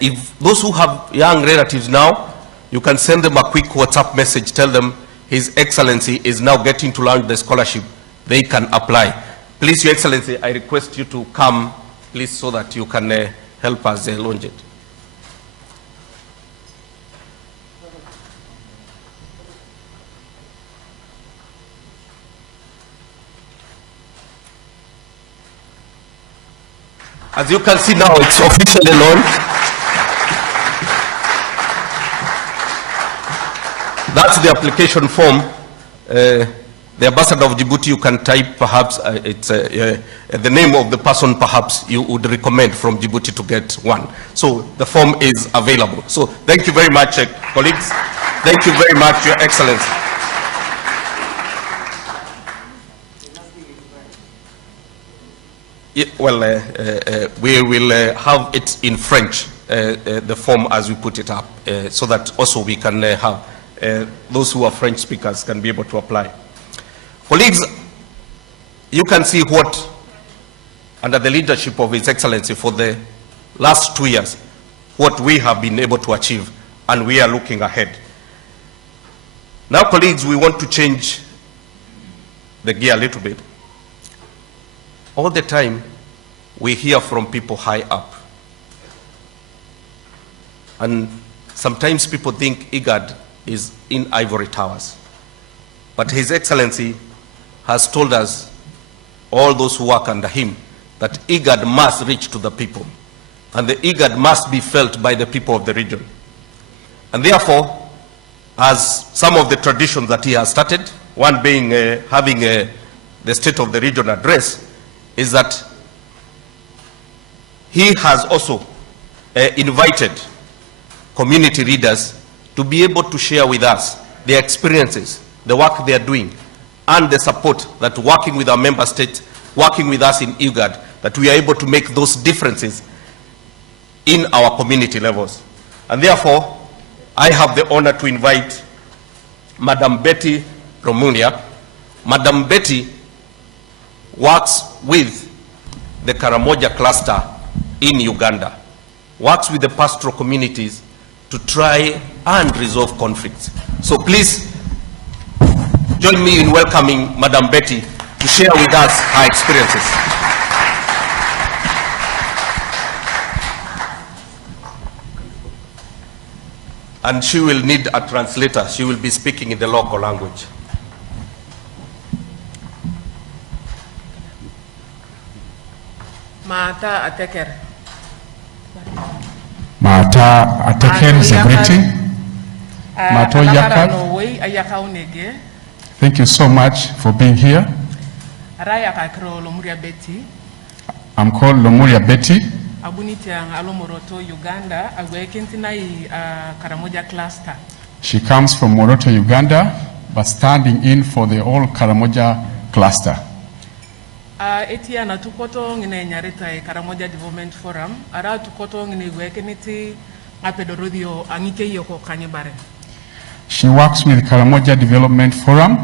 if those who have young relatives now, you can send them a quick WhatsApp message, tell them His Excellency is now getting to launch the scholarship, they can apply. Please, Your Excellency, I request you to come, please, so that you can help us launch it. As you can see now, it's officially launched. That's the application form. The ambassador of Djibouti, you can type perhaps, it's the name of the person perhaps you would recommend from Djibouti to get one. So the form is available. So thank you very much, colleagues. Thank you very much, Your Excellency. Yeah, well, we will have it in French, the form as we put it up, so that also we can have those who are French speakers can be able to apply. Colleagues, you can see what, under the leadership of His Excellency for the last 2 years, what we have been able to achieve, and we are looking ahead. Now, colleagues, we want to change the gear a little bit. All the time, we hear from people high up. And sometimes people think IGAD is in ivory towers. But His Excellency has told us, all those who work under him, that IGAD must reach to the people. And the IGAD must be felt by the people of the region. And therefore, as some of the traditions that he has started, one being having the State of the Region address, is that he has also invited community leaders to be able to share with us their experiences, the work they are doing, and the support that working with our member states, working with us in IGAD, that we are able to make those differences in our community levels. And therefore, I have the honor to invite Madam Betty Romunia. Madam Betty works with the Karamoja cluster in Uganda, works with the pastoral communities to try and resolve conflicts. So please join me in welcoming Madam Betty to share with us her experiences. And she will need a translator. She will be speaking in the local language. Mata ateker. Mata ateker Zabriti. Mato Yakar. Thank you so much for being here. I'm called Lomuria Betty. She comes from Moroto, Uganda, but standing in for the whole Karamoja cluster. Karamoja Development Forum. She works with Karamoja Development Forum,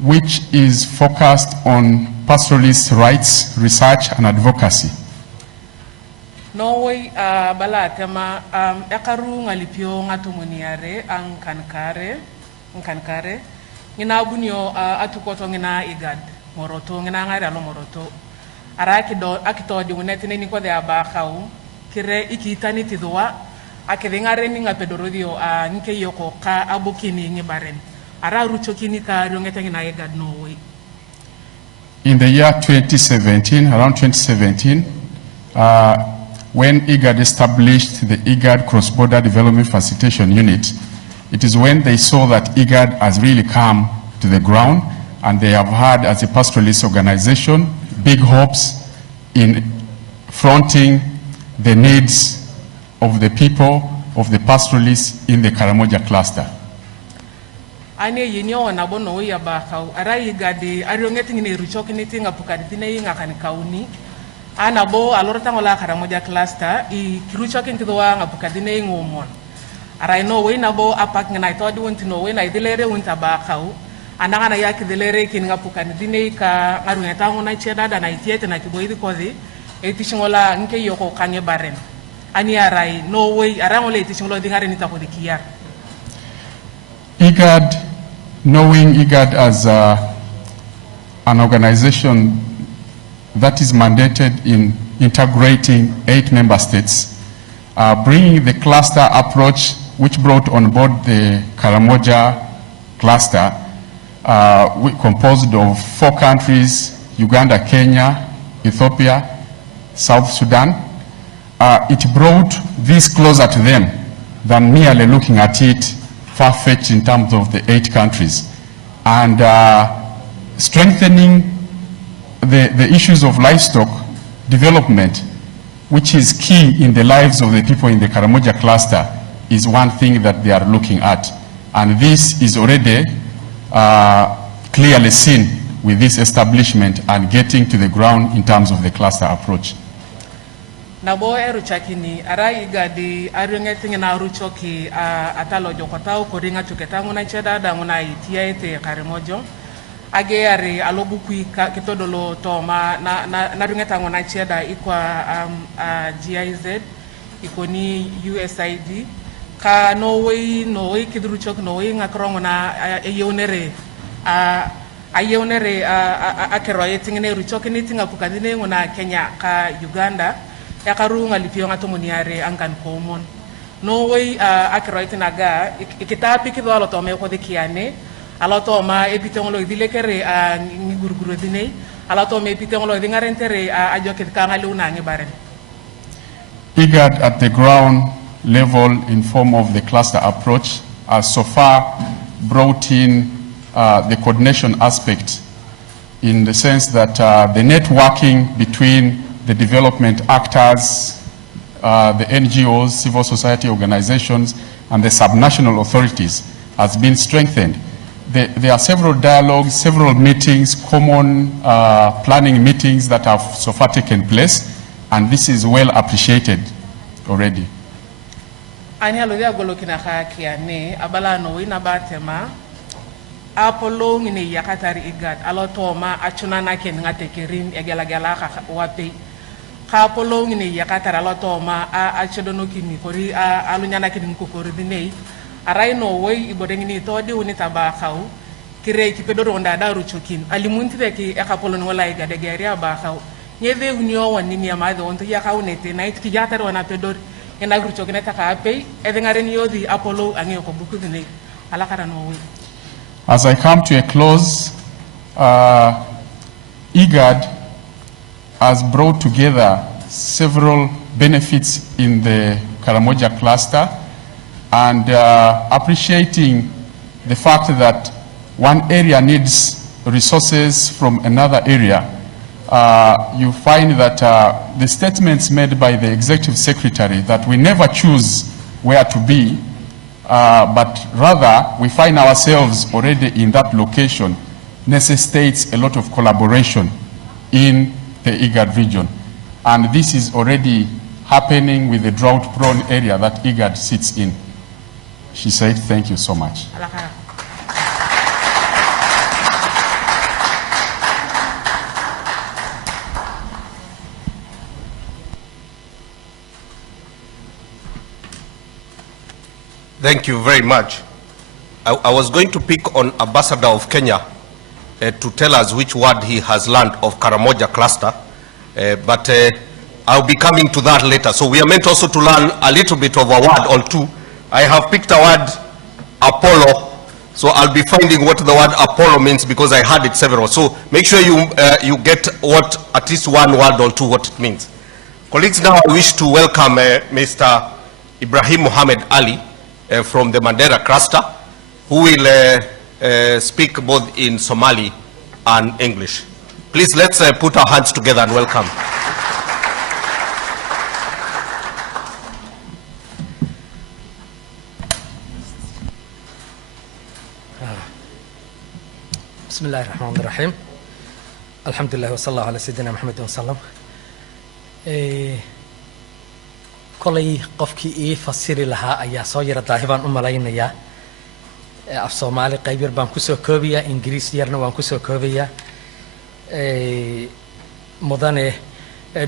which is focused on pastoralist rights, research, and advocacy. Norway balatema ekaru ngalipio ngatumuniare ankankare ngina bunyo atukoto ngina IGAD Moroto ngina ngari alo Moroto araki do akito di unetine ni ko de abakau kire ikitani tidwa akedengare ninga pedorodio nke yoko ka abokini ngi baren ara ruchokini ka rongete na IGAD Norway. In the year 2017, around 2017, when IGAD established the IGAD Cross-Border Development Facilitation Unit, it is when they saw that IGAD has really come to the ground, and they have had, as a pastoralist organization, big hopes in fronting the needs of the people, of the pastoralists in the Karamoja cluster. Ane yenyo na bono ya ba kau ara IGAD ariongeti ngine ruchoki nitinga pukaditine inga kanikauni ana bo alorta ngola Karamoja cluster I kiruchoki ntidwa ngapukadine ngomon ara no we na bo apak ngina itodi wonti no we na idelere wonta ba kau ananga na yaki delere kinga pukadine ka arungeta ngona cheda da na itiete na kiboidi kozi etishingola nke yoko kanye baren ani arai no we ara ngole etishingola dingare nitakodikiyar. IGAD, knowing IGAD as an organization that is mandated in integrating 8 member states, bringing the cluster approach which brought on board the Karamoja cluster, composed of 4 countries, Uganda, Kenya, Ethiopia, South Sudan. It brought this closer to them than merely looking at it far-fetched in terms of the 8 countries, and strengthening the issues of livestock development, which is key in the lives of the people in the Karamoja cluster, is one thing that they are looking at. And this is already clearly seen with this establishment and getting to the ground in terms of the cluster approach. Nabo eruchakini ara IGAD arungeti na ruchoki atalo jokotao koringa tuketangu na cheda da ngona itia ete Karamoja age ari alobukui kitodolo toma na rungeta ngona cheda ikwa GIZ ikoni USAID ka Norway kidruchok Norway ngakrongo na eyeonere ayeonere akeroye tingene ruchoki ni tinga pukadine ngona Kenya ka Uganda yakarunga lipio ngatomoniare angan common no way akroite naga ikitapi kido aloto me ko dikiane aloto ma epitongolo dilekere nguruguru dinei aloto me epitongolo dingarentere ajoket kangali unangi baren. IGAD at the ground level in form of the cluster approach has so far brought in the coordination aspect, in the sense that the networking between the development actors, the NGOs, civil society organizations, and the subnational authorities has been strengthened. There are several dialogues, several meetings, common planning meetings that have so far taken place, and this is well appreciated already. Ani alodia golokina kiane abala no ina batema apolo ngini yakatari IGAD alotoma achuna na ken ngatekerin egala wape kapolo ngini yakatara alotoma achodono kini kori alunyana kini kokori dinei arai no way ibodengini todi unita ba khaw kire ki pedoro nda ruchokin alimunti ki akapolo no lai gade geria ba khaw nyeve unyo wani ni amade onto yakaunete night ki yatara wana pedor ena ruchokine takape edengaren yodi apolo angyo ko buku dinei alakara no way. As I come to a close, IGAD has brought together several benefits in the Karamoja cluster, and appreciating the fact that one area needs resources from another area, you find that the statements made by the Executive Secretary that we never choose where to be, but rather we find ourselves already in that location, necessitates a lot of collaboration in the IGAD region. And this is already happening with the drought-prone area that IGAD sits in. She said, thank you so much. Thank you very much. I was going to pick on Ambassador of Kenya to tell us which word he has learned of Karamoja cluster, but I'll be coming to that later. So we are meant also to learn a little bit of a word or two. I have picked a word, Apollo. So I'll be finding what the word Apollo means because I heard it several. So make sure you get what, at least one word or two, what it means. Colleagues, now I wish to welcome Mr. Ibrahim Mohammed Ali from the Mandera cluster, who will speak both in Somali and English. Please, let's put our hands together and welcome. بسم الله الرحمن الرحيم الحمد لله وصلى الله على سيدنا محمد وسلم كلي قفكي فسيري لها أيا صايرة داهبان أملاينيا af Soomaali qayb yar baan ku soo koobiyaa Ingiriis yarna waan ku soo koobiyaa mudane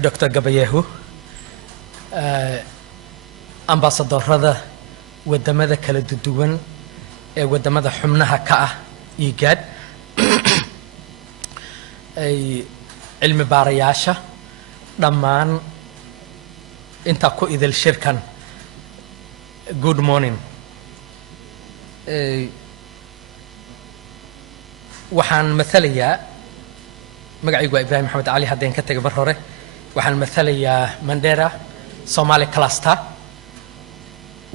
Dr. Gabayehu ambassadorada wadamada kala duwan ee wadamada xubnaha ka ah IGAD ay cilmi baarayaasha dhammaan inta ku idil shirkan good morning waxaan mathalayaa magacaygu waa Ibrahim Mohammed Ali haddeen ka tagay mar hore waxaan mathalayaa Mandera Somali cluster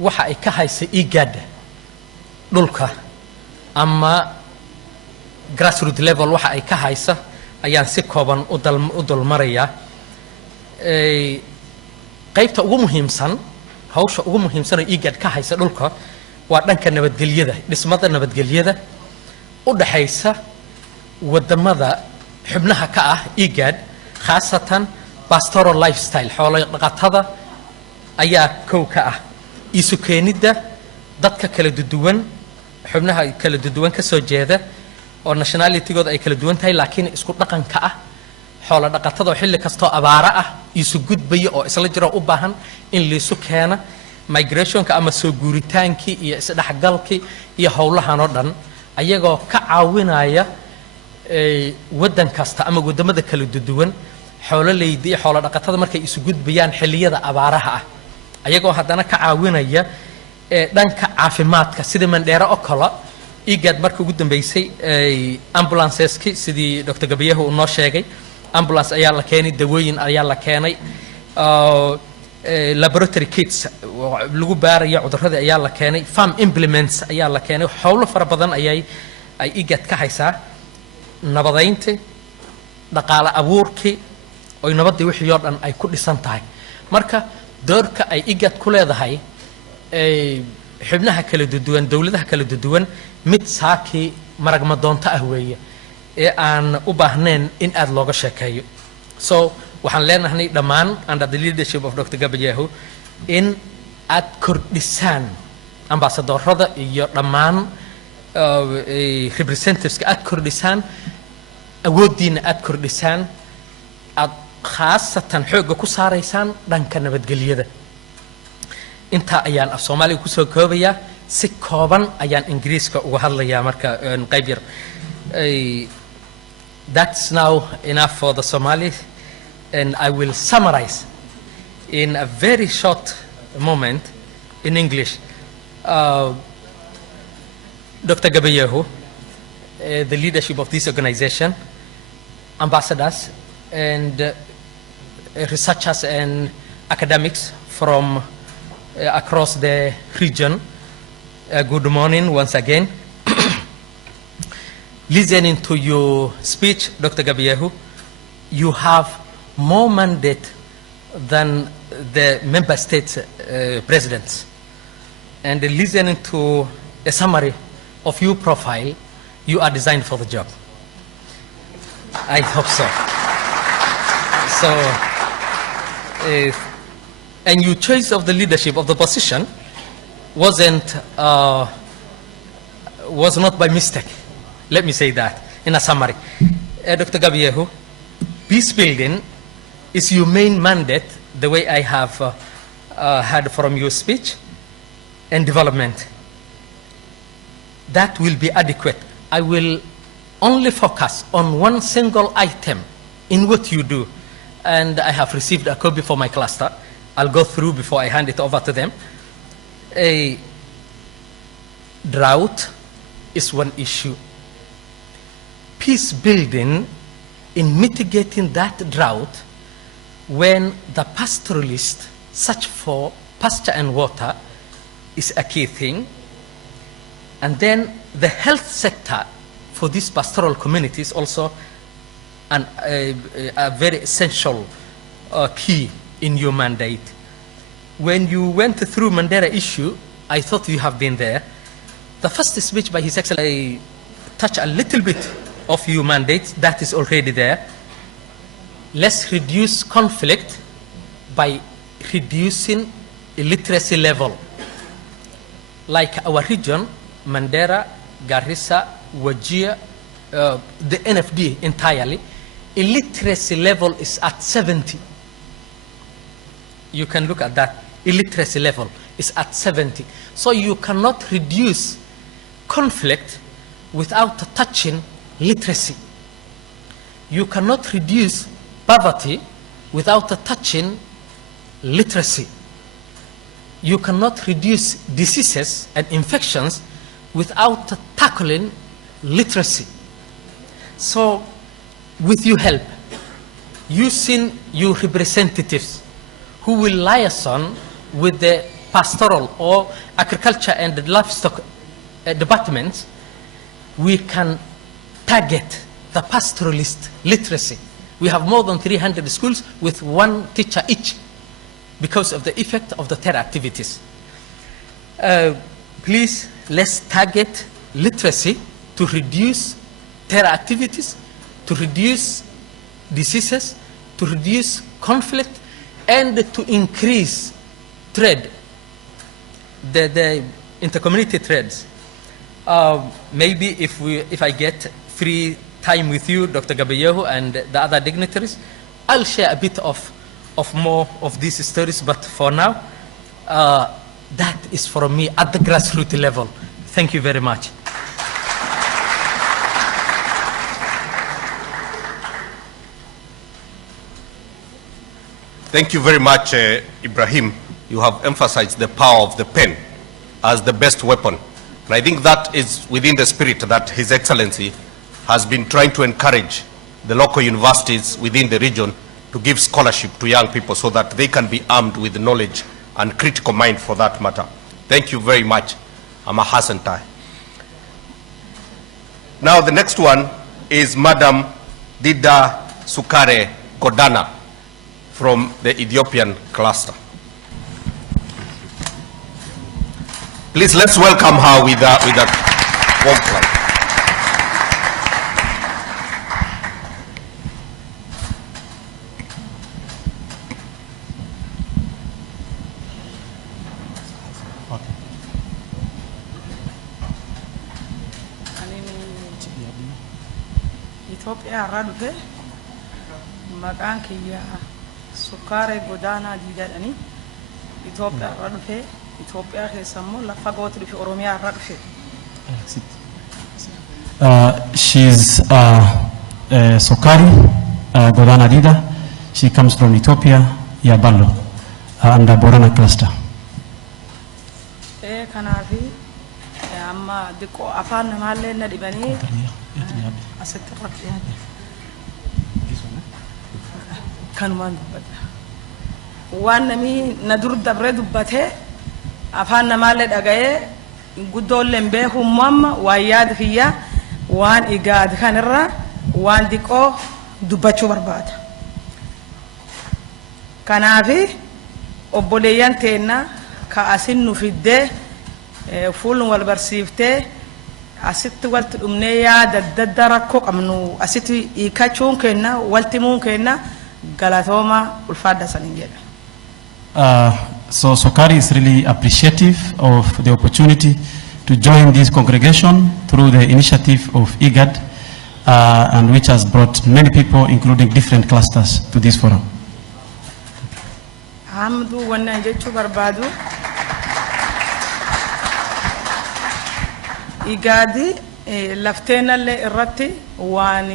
waxa ay ka haysa IGAD dhulka ama grassroots level waxa ay ka haysa ayaan si kooban u dulmarayaa qaybta ugu muhiimsan hawsha ugu muhiimsan ee IGAD ka haysa dhulka waa dhanka nabadgelyada dhismada nabadgelyada u dhaxaysa wadamada xubnaha ka ah IGAD khaasatan pastoral lifestyle xoolo dhaqatada ayaa kow ka ah isu keenida dadka kala duwan xubnaha kala duwan ka soo jeeda oo nationality-gooda ay kala duwan tahay laakiin isku dhaqanka ah xoolo dhaqatada xilli kasto abaara ah isu gudbaya oo isla jira u baahan in la isu keena migration-ka ama soo guuritaankii iyo isdhaxgalkii iyo howlahan oo dhan ayagoo ka caawinaya wadan kasta ama wadamada kala duwan xoololeyda iyo xoolo dhaqatada markay isu gudbayaan xilliyada abaaraha ah ayagoo haddana ka caawinaya dhanka caafimaadka sida Mandera oo kale IGAD markii ugu dambeysay ambulanceski sidii Dr. Gabayehu uu noo sheegay ambulance ayaa la keenay dawooyin ayaa la keenay laboratory kits lagu baarayo cudurrada ayaa la keenay farm implements ayaa la keenay howlo fara badan ay IGAD ka haysaa nabadeynta dhaqaale abuurkii oo nabadii wixii oo dhan ay ku dhisan tahay marka doorka ay IGAD ku leedahay xubnaha kala duwan dawladaha kala duwan mid saaki maragma doonta ah weeye ee aan u baahnayn in aad looga sheekeeyo so waxaan leenahay dhammaan under the leadership of Dr. Gabayehu in aad kordhisaan ambassadorada iyo dhammaan representatives aad kordhisaan awoodiina aad kordhisaan aad khaasatan xoogga ku saaraysaan dhanka nabadgelyada inta ayaan af Soomaaliga ku soo koobayaa si kooban ayaan Ingiriiska uga hadlayaa marka qayb yar that's now enough for the Somali and I will summarize in a very short moment in English. Dr. Gabayehu, the leadership of this organization, ambassadors and researchers and academics from across the region, good morning once again. Listening to your speech, Dr. Gabayehu, you have more mandate than the member states presidents. And listening to a summary of your profile, you are designed for the job. I hope so. So, and your choice of the leadership of the position was not by mistake. Let me say that in a summary. Dr. Gabayehu, peace building is your main mandate, the way I have heard from your speech, and development. That will be adequate. I will only focus on one single item in what you do, and I have received a copy for my cluster. I'll go through before I hand it over to them. A drought is one issue. Peace building in mitigating that drought when the pastoralists search for pasture and water is a key thing. And then the health sector for these pastoral communities also a very essential key in your mandate. When you went through Mandera issue, I thought you have been there. The first speech by His Excellency touched a little bit of your mandate that is already there. Let's reduce conflict by reducing illiteracy level. Like our region, Mandera, Garissa, Wajir, the NFD entirely, illiteracy level is at 70. You can look at that. Illiteracy level is at 70. So you cannot reduce conflict without touching literacy. You cannot reduce poverty without touching literacy. You cannot reduce diseases and infections without tackling literacy. So, with your help, using your representatives who will liaison with the pastoral or agriculture and livestock departments, we can target the pastoralist literacy. We have more than 300 schools with one teacher each because of the effect of the terror activities. Please, let's target literacy to reduce terror activities, to reduce diseases, to reduce conflict, and to increase trade, the intercommunity trades. Maybe if I get free time with you, Dr. Gabayehu, and the other dignitaries, I'll share a bit of more of these stories, but for now, that is from me at the grassroots level. Thank you very much. Thank you very much, Ibrahim. You have emphasized the power of the pen as the best weapon. And I think that is within the spirit that His Excellency has been trying to encourage the local universities within the region to give scholarship to young people so that they can be armed with knowledge and critical mind for that matter. Thank you very much, Ama Hassantai. Now the next one is Madam Dida Sukare Godana from the Ethiopian cluster. Please, let's welcome her with a warm clap. Ethiopia radute maqaan kiyya Sukare Godana jedhani Ethiopia radute Ethiopia keessa lafa gootu dhufe Oromiyaa irraa dhufe. She's Sukari Godana Dida. She comes from Ethiopia, Yaballo, under Borana cluster. Kanaafi amma diqoo afaan namaallee na dhibanii asitti irratti kanumaan dubbadha. Waan namni na dur dabre dubbatee afaan namaallee dhaga'ee guddoollee hin beeku mamma waan yaada kiyya waan igaad kanirra waan diqoo dubbachuu barbaada. Kanaafi obboleeyyan teenna ka asin nu fiddee fuulun wal barsiiftee asitti walti dhumnee yaada dadda rakkoo qabnu asitti hiikachuun kenna walti muun kenna galatooma ulfaadha sanin jedha. So Sukari is really appreciative of the opportunity to join this congregation through the initiative of IGAD, and which has brought many people, including different clusters, to this forum. Hamdu wannan jechuu barbaadu igaadi lafteenallee irratti waan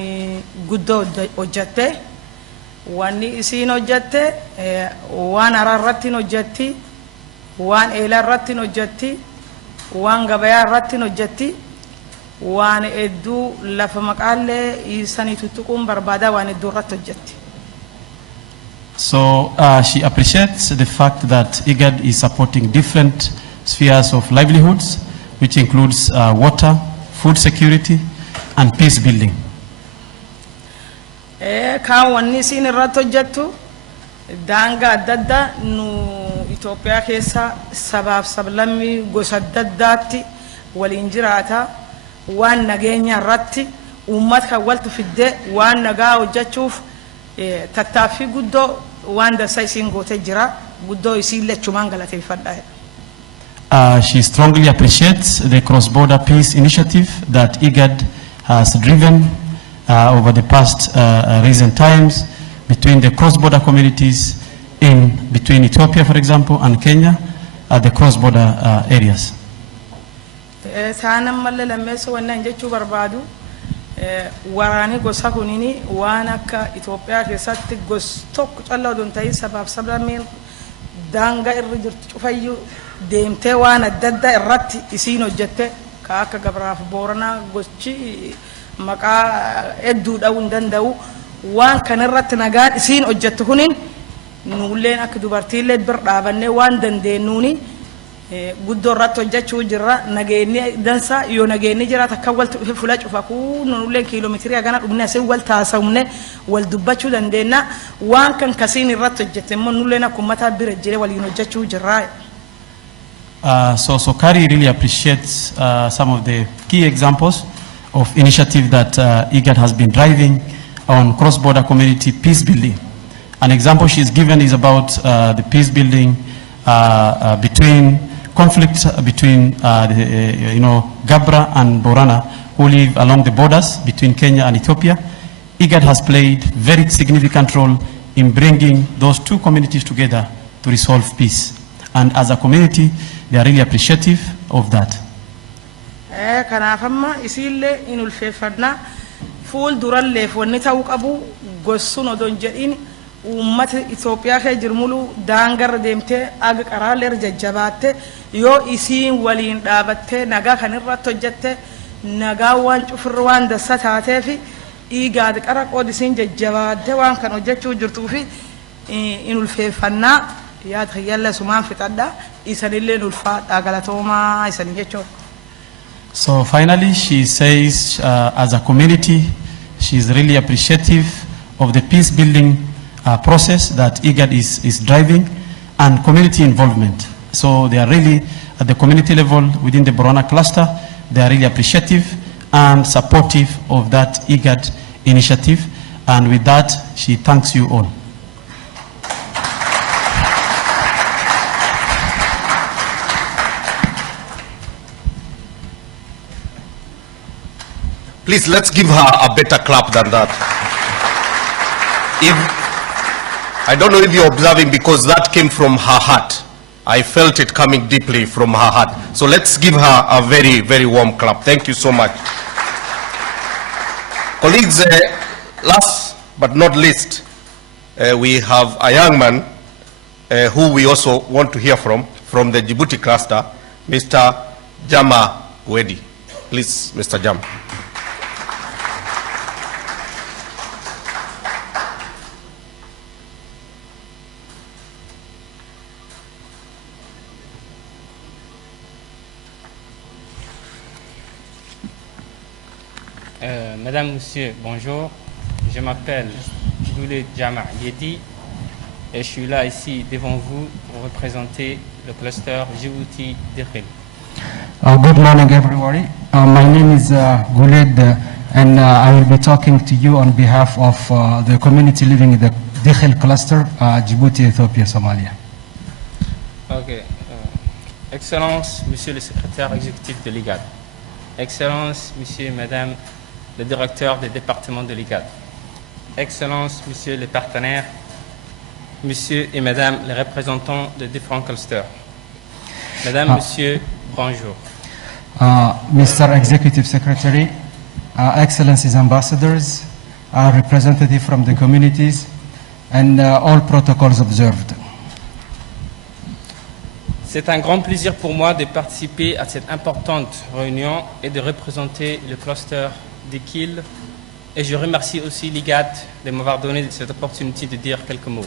guddoo hojjatte wanni isiin hojjette waan araarratti hojjetti, waan eelarratti hojjetti, waan gabayaa irratti hojjetti, waan hedduu lafa maqaallee isanii tuttuquun barbaada waan hedduu irratti hojjetti. So she appreciates the fact that IGAD is supporting different spheres of livelihoods, which includes water, food security, and peace building. Kan wanni isiin irratti hojjettu daangaa adda addaa nu Itoophiyaa keessa sabaaf sablammii gosa adda addaatti waliin jiraata, waan nageenya irratti uummata kan walitti fiddee waan nagaa hojjechuuf tattaaffii guddoo waan dansaa isiin gootee jira, guddoo isiin lechumaan galateeffadha. She strongly appreciates the cross-border peace initiative that IGAD has driven over the past recent times between the cross-border communities in between Ethiopia, for example, and Kenya at the cross-border areas. Saanam malle lammeessa wannan jechuu barbaadu waraani gosa kunini waan akka Itoophiyaa keessatti gos tokko callaa odoo hin ta'in sabaaf sablammiin daangaa irra jirtu cufayyuu deemtee waan adda addaa irratti isiin hojjette ka akka Gabraaf Booranaa gochi maqaa hedduu dha'uu hin danda'u waan kana irratti nagaan isiin hojjette kunin nulleen akka dubartiillee bir dhaabannee waan dandeenyuuni guddoo irratti hojjechuu jirra. Nageenyi dansa yoo nageenyi jiraata akka wal fuula cufa kun nulleen kiiloomeetirii hagana dhumne asii wal taasifamne wal dubbachuu dandeenya waan kan kasiin irratti hojjette immoo nulleen akka uummataa bira jiree waliin hojjechuu jirra. So Sokari really appreciates some of the key examples of initiative that IGAD has been driving on cross-border community peace building. An example she's given is about the peace building between conflict between Gabra and Borana, who live along the borders between Kenya and Ethiopia. IGAD has played very significant role in bringing those two communities together to resolve peace. And as a community, they are really appreciative of that. Kanaafamma isiillee in ulfeeffannaa fuul duralleef wanni ta'uu qabu gossuun odoon jedhin uummata Itoophiyaa kee jirmulu daangarra deemtee aga qaraalee jajjabaatte yoo isiin waliin dhaabattee nagaa kan irratti hojjette nagaa waan cufirra waan dassa taateef IGAD qara qoodisiin jajjabaatte waan kan hojjechuu jirtuufi in ulfeeffannaa yaad hayyalla sumaan fixadha isanillee ulfaadha galatoomaa isan jechuudha. So finally, she says, as a community, she is really appreciative of the peace building process that IGAD is driving and community involvement. So they are really, at the community level within the Borana cluster, they are really appreciative and supportive of that IGAD initiative. And with that, she thanks you all. Please, let's give her a better clap than that. I don't know if you're observing, because that came from her heart. I felt it coming deeply from her heart. So let's give her a very, very warm clap. Thank you so much. Colleagues, last but not least, we have a young man who we also want to hear from the Djibouti cluster, Mr. Jama Wedi. Please, Mr. Jama. Madame, Monsieur, bonjour. Je m'appelle Gouled Jama Yedi et je suis là ici devant vous pour représenter le cluster Djibouti Dikhil. Good morning, everybody. My name is Gouled and I will be talking to you on behalf of the community living in the Dikhil cluster, Djibouti, Ethiopia, Somalia. Ok. Excellence, Monsieur le secrétaire exécutif de l'IGAD. Excellence, Monsieur et Madame le directeur des départements de l'IGAD. Excellence, Monsieur les partenaires, Monsieur et Madame les représentants des différents clusters. Madame, Monsieur, bonjour. Mr. Executive Secretary, Excellencies Ambassadors, representatives from the communities, and all protocols observed. C'est un grand plaisir pour moi de participer à cette importante réunion et de représenter le cluster d'Iqil. Et je remercie aussi l'IGAD de m'avoir donné cette opportunité de dire quelques mots.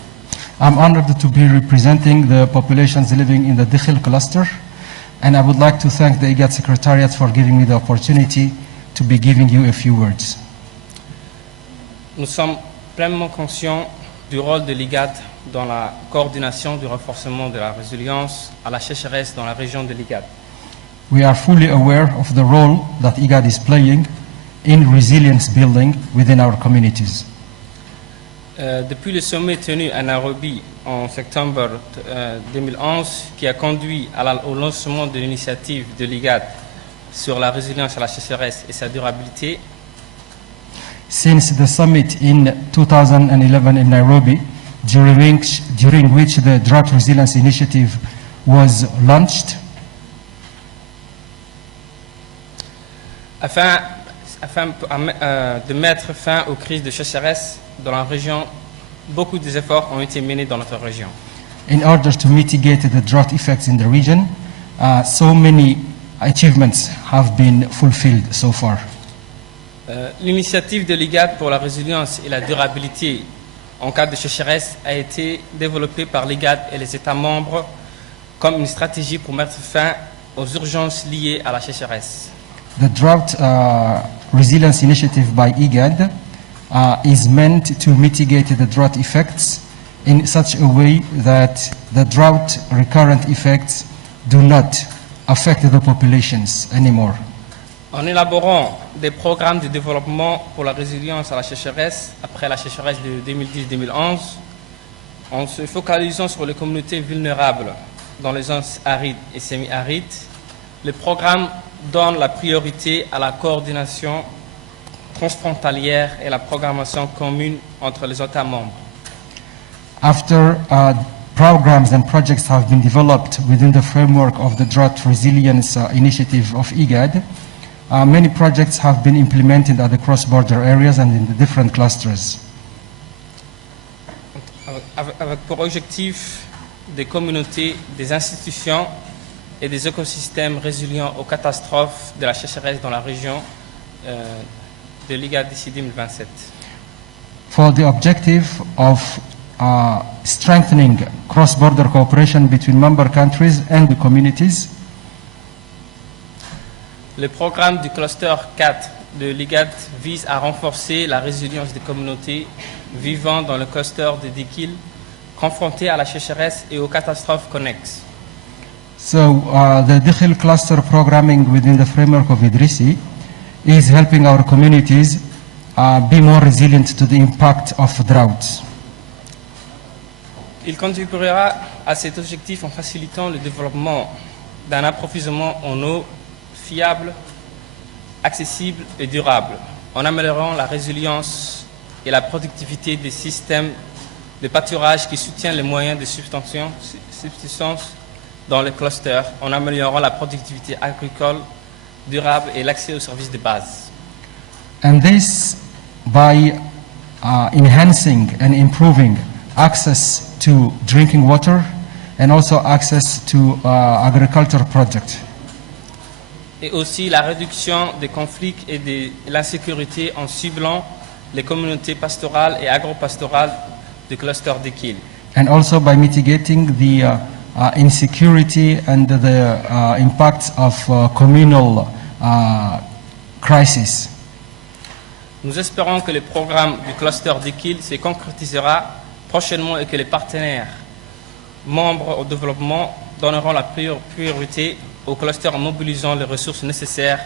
I'm honored to be representing the populations living in the Dikhil cluster, and I would like to thank the IGAD Secretariat for giving me the opportunity to be giving you a few words. Nous sommes pleinement conscients du rôle de l'IGAD dans la coordination du renforcement de la résilience à la sécheresse dans la région de l'IGAD. We are fully aware of the role that IGAD is playing in resilience building within our communities. Depuis le sommet tenu à Nairobi en septembre 2011, qui a conduit au lancement de l'initiative de l'IGAD sur la résilience à la sécheresse et sa durabilité, Since the summit in 2011 in Nairobi, during which the Drought Resilience Initiative was launched, afin de mettre fin aux crises de sécheresse dans la région, beaucoup d'efforts ont été menés dans notre région. in order to mitigate the drought effects in the region, so many achievements have been fulfilled so far. L'initiative de l'IGAD pour la résilience et la durabilité en cas de sécheresse a été développée par l'IGAD et les États membres comme une stratégie pour mettre fin aux urgences liées à la sécheresse. The Drought Resilience Initiative by IGAD is meant to mitigate the drought effects in such a way that the drought recurrent effects do not affect the populations anymore. En élaborant des programmes de développement pour la résilience à la sécheresse après la sécheresse de 2010-2011, en se focalisant sur les communautés vulnérables dans les zones arides et semi-arides, le programme donne la priorité à la coordination transfrontalière et la programmation commune entre les États membres. After programs and projects have been developed within the framework of the Drought Resilience Initiative of IGAD, many projects have been implemented at the cross-border areas and in the different clusters. Avec pour objectif des communautés, des institutions et des écosystèmes résilients aux catastrophes de la sécheresse dans la région de l'IGAD d'ici 2027. For the objective of strengthening cross-border cooperation between member countries and the communities, le programme du cluster 4 de l'IGAD vise à renforcer la résilience des communautés vivant dans le cluster de Dikhil, confrontées à la sécheresse et aux catastrophes connexes. So the Dikhil cluster programming within the framework of Idrisi is helping our communities be more resilient to the impact of droughts. Il contribuera à cet objectif en facilitant le développement d'un approvisionnement en eau fiable, accessible et durable, en améliorant la résilience et la productivité des systèmes de pâturage qui soutiennent les moyens de subsistance dans le cluster, en améliorant la productivité agricole durable et l'accès aux services de base. And this by enhancing and improving access to drinking water and also access to agriculture projects. Et aussi la réduction des conflits et de l'insécurité en ciblant les communautés pastorales et agro-pastorales du cluster Dikhil. And also by mitigating the insecurity and the impacts of communal crisis. Nous espérons que le programme du cluster Dikhil se concrétisera prochainement et que les partenaires membres au développement donneront la priorité au cluster en mobilisant les ressources nécessaires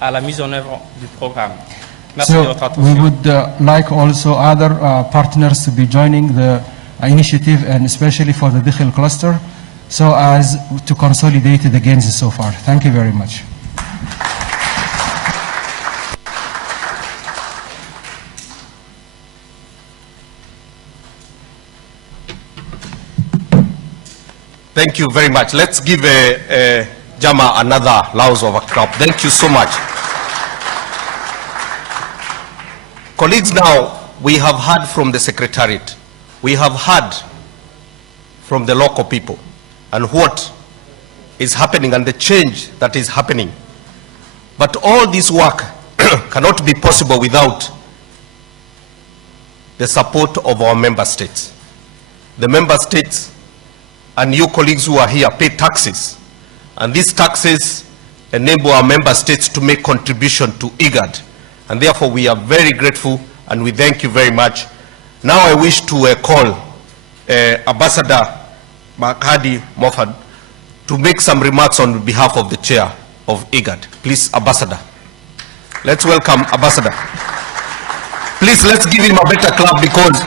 à la mise en œuvre du programme. Merci de votre attention. We would like also other partners to be joining the initiative, and especially for the Dikhil cluster, so as to consolidate the gains so far. Thank you very much. Thank you very much. Let's give Jama another round of applause. Thank you so much. Colleagues, now we have heard from the Secretariat we have heard from the local people and what is happening and the change that is happening. But all this work cannot be possible without the support of our member states. The member states and you colleagues who are here pay taxes, and these taxes enable our member states to make contribution to IGAD, and therefore we are very grateful and we thank you very much. Now I wish to call Ambassador Makadi Mofad to make some remarks on behalf of the chair of IGAD. Please, Ambassador. Let's welcome Ambassador. Please, let's give him a better clap because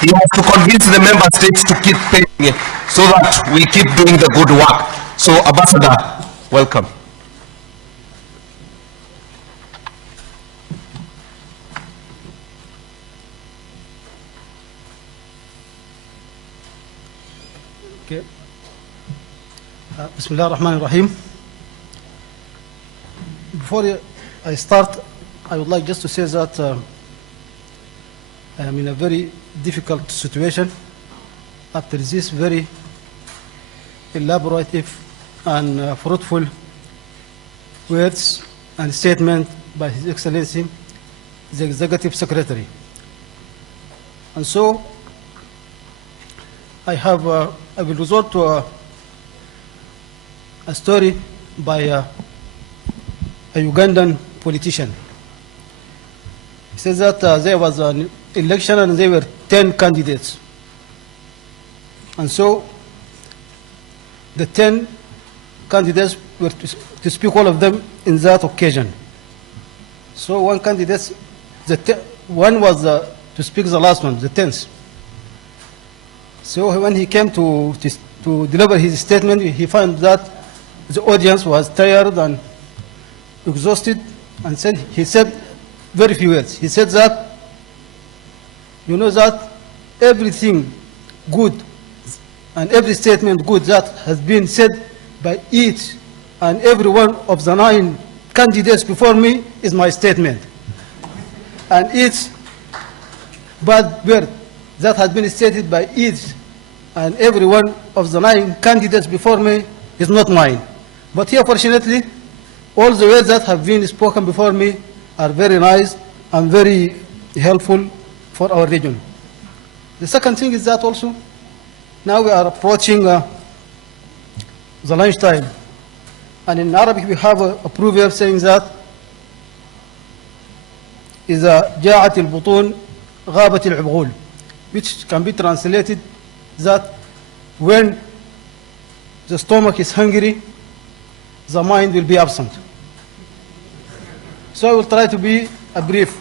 he has to convince the member states to keep paying so that we keep doing the good work. So, Ambassador, welcome. Okay. Bismillah ar-Rahman ar-Rahim. Before I start, I would like just to say that I am in a very difficult situation after this very elaborative and fruitful words and statement by His Excellency, the Executive Secretary. And so I will resort to a story by a Ugandan politician. He says that there was an election and there were 10 candidates. And so the 10 candidates were to speak all of them in that occasion. So one candidate, one was to speak the last one, the 10th. So when he came to deliver his statement, he found that the audience was tired and exhausted, and he said very few words. He said that, you know, that everything good and every statement good that has been said by each and every one of the 9 candidates before me is my statement. And each bad word that has been stated by each and every one of the 9 candidates before me is not mine. But here, fortunately, all the words that have been spoken before me are very nice and very helpful for our region. The second thing is that also, now we are approaching the lunchtime. And in Arabic we have a proverb saying that إذا جاعت البطون غابت العقول, which can be translated that when the stomach is hungry, the mind will be absent. So I will try to be brief.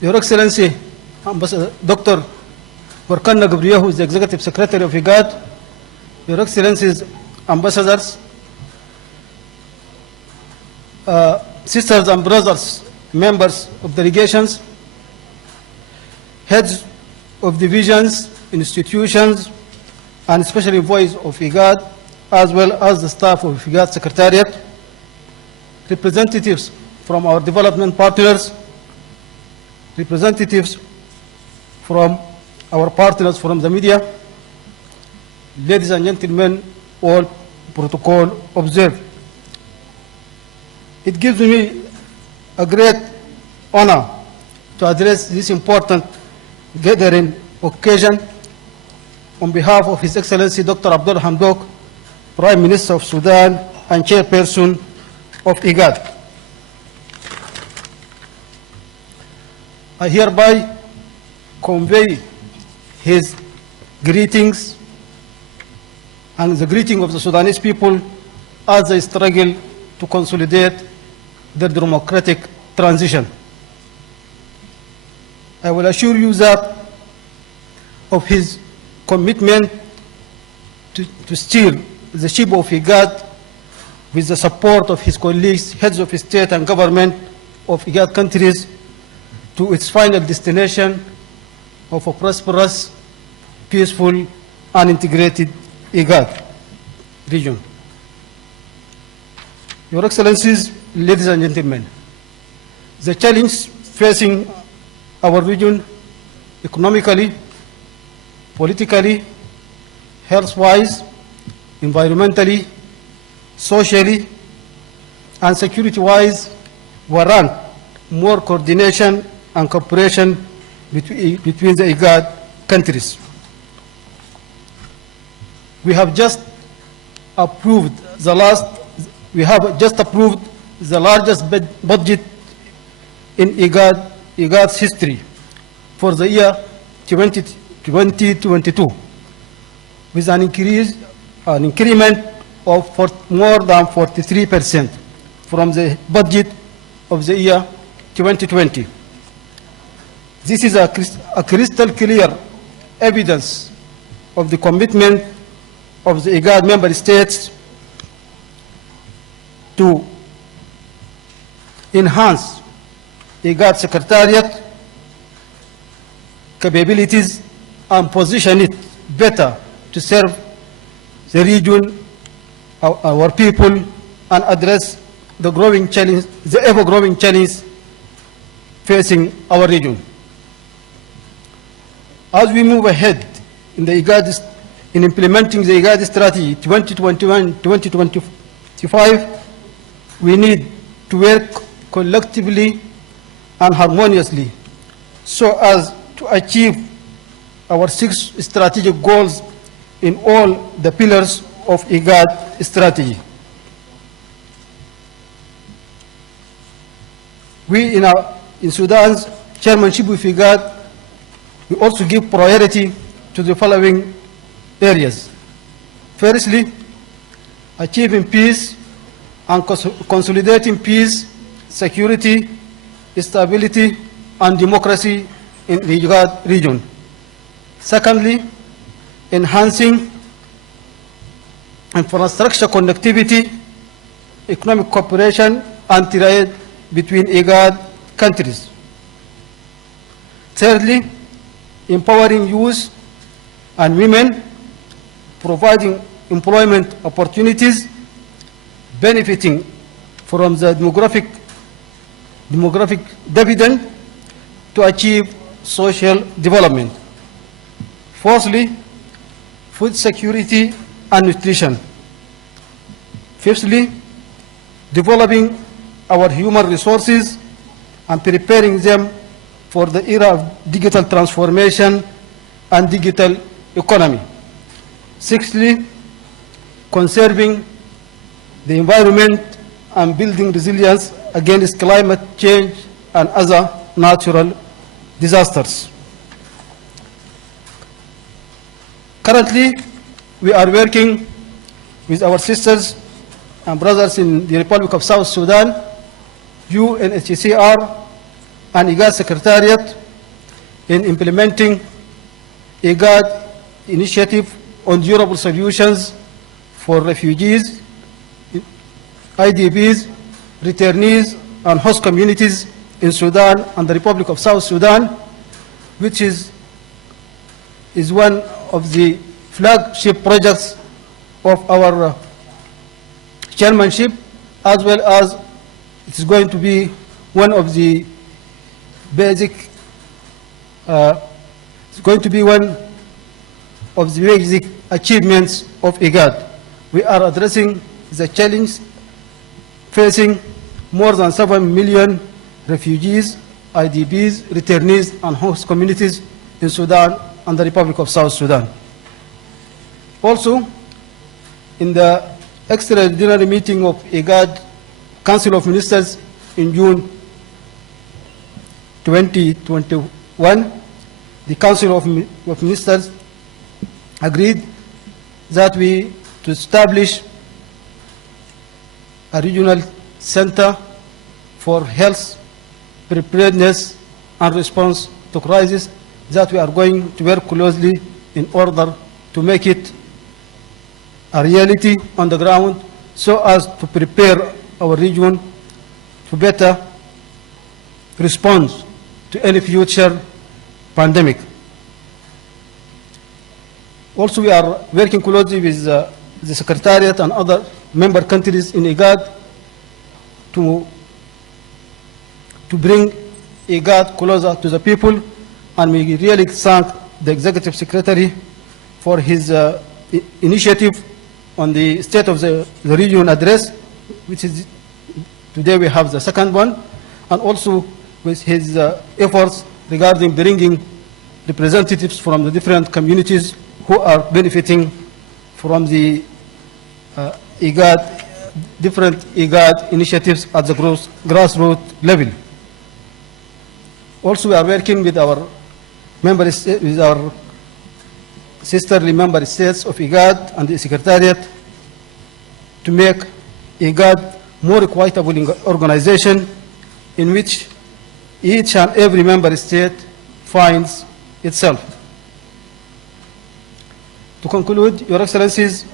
Your Excellency, Dr. Warkanna Gabriel, who is the Executive Secretary of IGAD, Your Excellencies, Ambassadors, sisters and brothers, members of delegations, heads of divisions, institutions, and especially voice of IGAD, as well as the staff of IGAD Secretariat, representatives from our development partners, representatives from our partners from the media, ladies and gentlemen, all protocol observed. It gives me a great honor to address this important gathering occasion on behalf of His Excellency Dr. Abdul Hamdok, Prime Minister of Sudan and Chairperson of IGAD. I hereby convey his greetings and the greeting of the Sudanese people as they struggle to consolidate their democratic transition. I will assure you that of his commitment to steer the ship of IGAD with the support of his colleagues, heads of state and government of IGAD countries, to its final destination of a prosperous, peaceful, and integrated IGAD region. Your Excellencies, ladies and gentlemen, the challenge facing our region economically, politically, health-wise, environmentally, socially, and security-wise warrant more coordination and cooperation between the IGAD countries. We have just approved the largest budget in IGAD's history for the year 2022, with an increment of more than 43% from the budget of the year 2020. This is a crystal clear evidence of the commitment of the IGAD member states to enhance IGAD Secretariat capabilities and position it better to serve the region, our people, and address the growing challenge, the ever-growing challenge facing our region. As we move ahead in the IGAD, in implementing the IGAD strategy 2021-2025, we need to work collectively and harmoniously so as to achieve our 6 strategic goals in all the pillars of IGAD strategy. We in Sudan's chairmanship of IGAD, we also give priority to the following areas. Firstly, achieving peace and consolidating peace, security, stability, and democracy in the IGAD region. Secondly, enhancing infrastructure connectivity, economic cooperation, and trade between IGAD countries. Thirdly, empowering youth and women, providing employment opportunities, benefiting from the demographic dividend to achieve social development. Fourthly, food security and nutrition. Fifthly, developing our human resources and preparing them for the era of digital transformation and digital economy. Sixthly, conserving the environment and building resilience against climate change and other natural disasters. Currently, we are working with our sisters and brothers in the Republic of South Sudan, UNHCR, and IGAD Secretariat in implementing IGAD initiative on durable solutions for refugees, IDPs, returnees, and host communities in Sudan and the Republic of South Sudan, which is one of the flagship projects of our chairmanship, as well as it's going to be one of the basic, it's going to be one of the basic achievements of IGAD. We are addressing the challenge facing more than 7 million refugees, IDPs, returnees, and host communities in Sudan and the Republic of South Sudan. Also, in the extraordinary meeting of IGAD Council of Ministers in June 2021, the Council of Ministers agreed that to establish a regional center for health preparedness and response to crisis, that we are going to work closely in order to make it a reality on the ground, so as to prepare our region to better respond to any future pandemic. Also, we are working closely with the Secretariat and other member countries in IGAD to bring IGAD closer to the people and we really thank the Executive Secretary for his initiative on the State of the Region address, which is today we have the second one, and also with his efforts regarding bringing representatives from the different communities who are benefiting from the IGAD, different IGAD initiatives at the grassroots level. Also, we are working with our with our sisterly member states of IGAD and the Secretariat to make IGAD more equitable organization in which each and every member state finds itself. To conclude, Your Excellencies,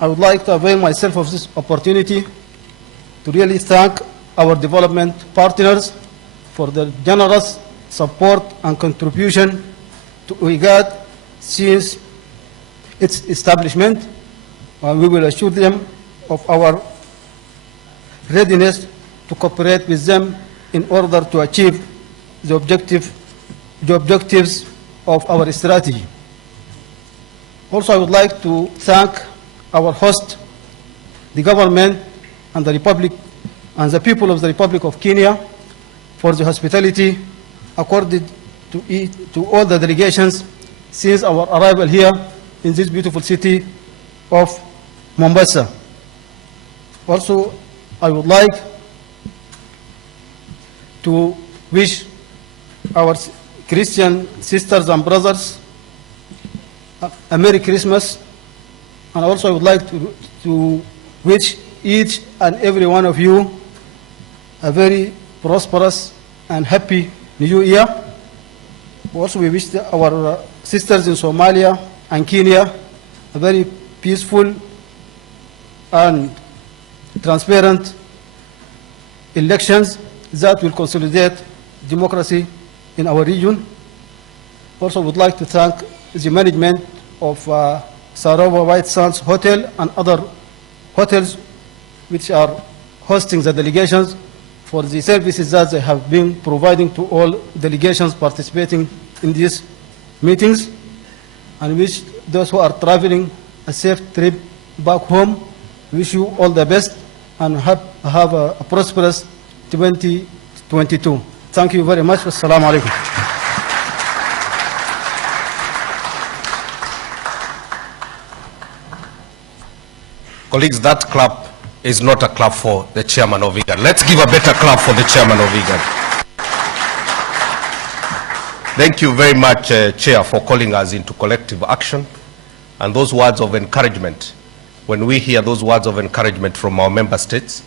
I would like to avail myself of this opportunity to really thank our development partners for their generous support and contribution to IGAD since its establishment, and we will assure them of our readiness to cooperate with them in order to achieve the objectives of our strategy. Also, I would like to thank our host, the government and the Republic and the people of the Republic of Kenya for the hospitality accorded to all the delegations since our arrival here in this beautiful city of Mombasa. Also, I would like to wish our Christian sisters and brothers a Merry Christmas, and also I would like to wish each and every one of you a very prosperous and happy New Year. Also, we wish our sisters in Somalia and Kenya a very peaceful and transparent elections that will consolidate democracy in our region. Also, would like to thank the management of Sarova White Sands Hotel and other hotels which are hosting the delegations for the services that they have been providing to all delegations participating in these meetings, and wish those who are traveling a safe trip back home. Wish you all the best and have a prosperous 2022. Thank you very much. Assalamu alaikum. Colleagues, that clap is not a clap for the chairman of IGAD. Let's give a better clap for the chairman of IGAD. Thank you very much, Chair, for calling us into collective action and those words of encouragement. When we hear those words of encouragement from our member states,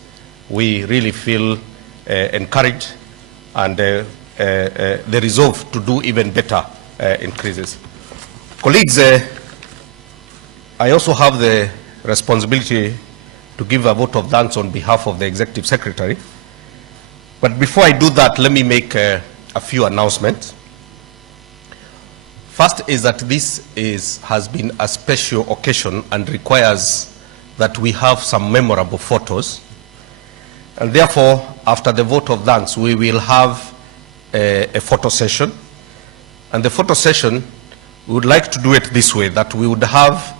we really feel encouraged and the resolve to do even better increases. Colleagues, I also have the responsibility to give a vote of thanks on behalf of the Executive Secretary. But before I do that, let me make a few announcements. First is that this has been a special occasion and requires that we have some memorable photos. And therefore, after the vote of thanks, we will have a photo session. And the photo session, we would like to do it this way, that we would have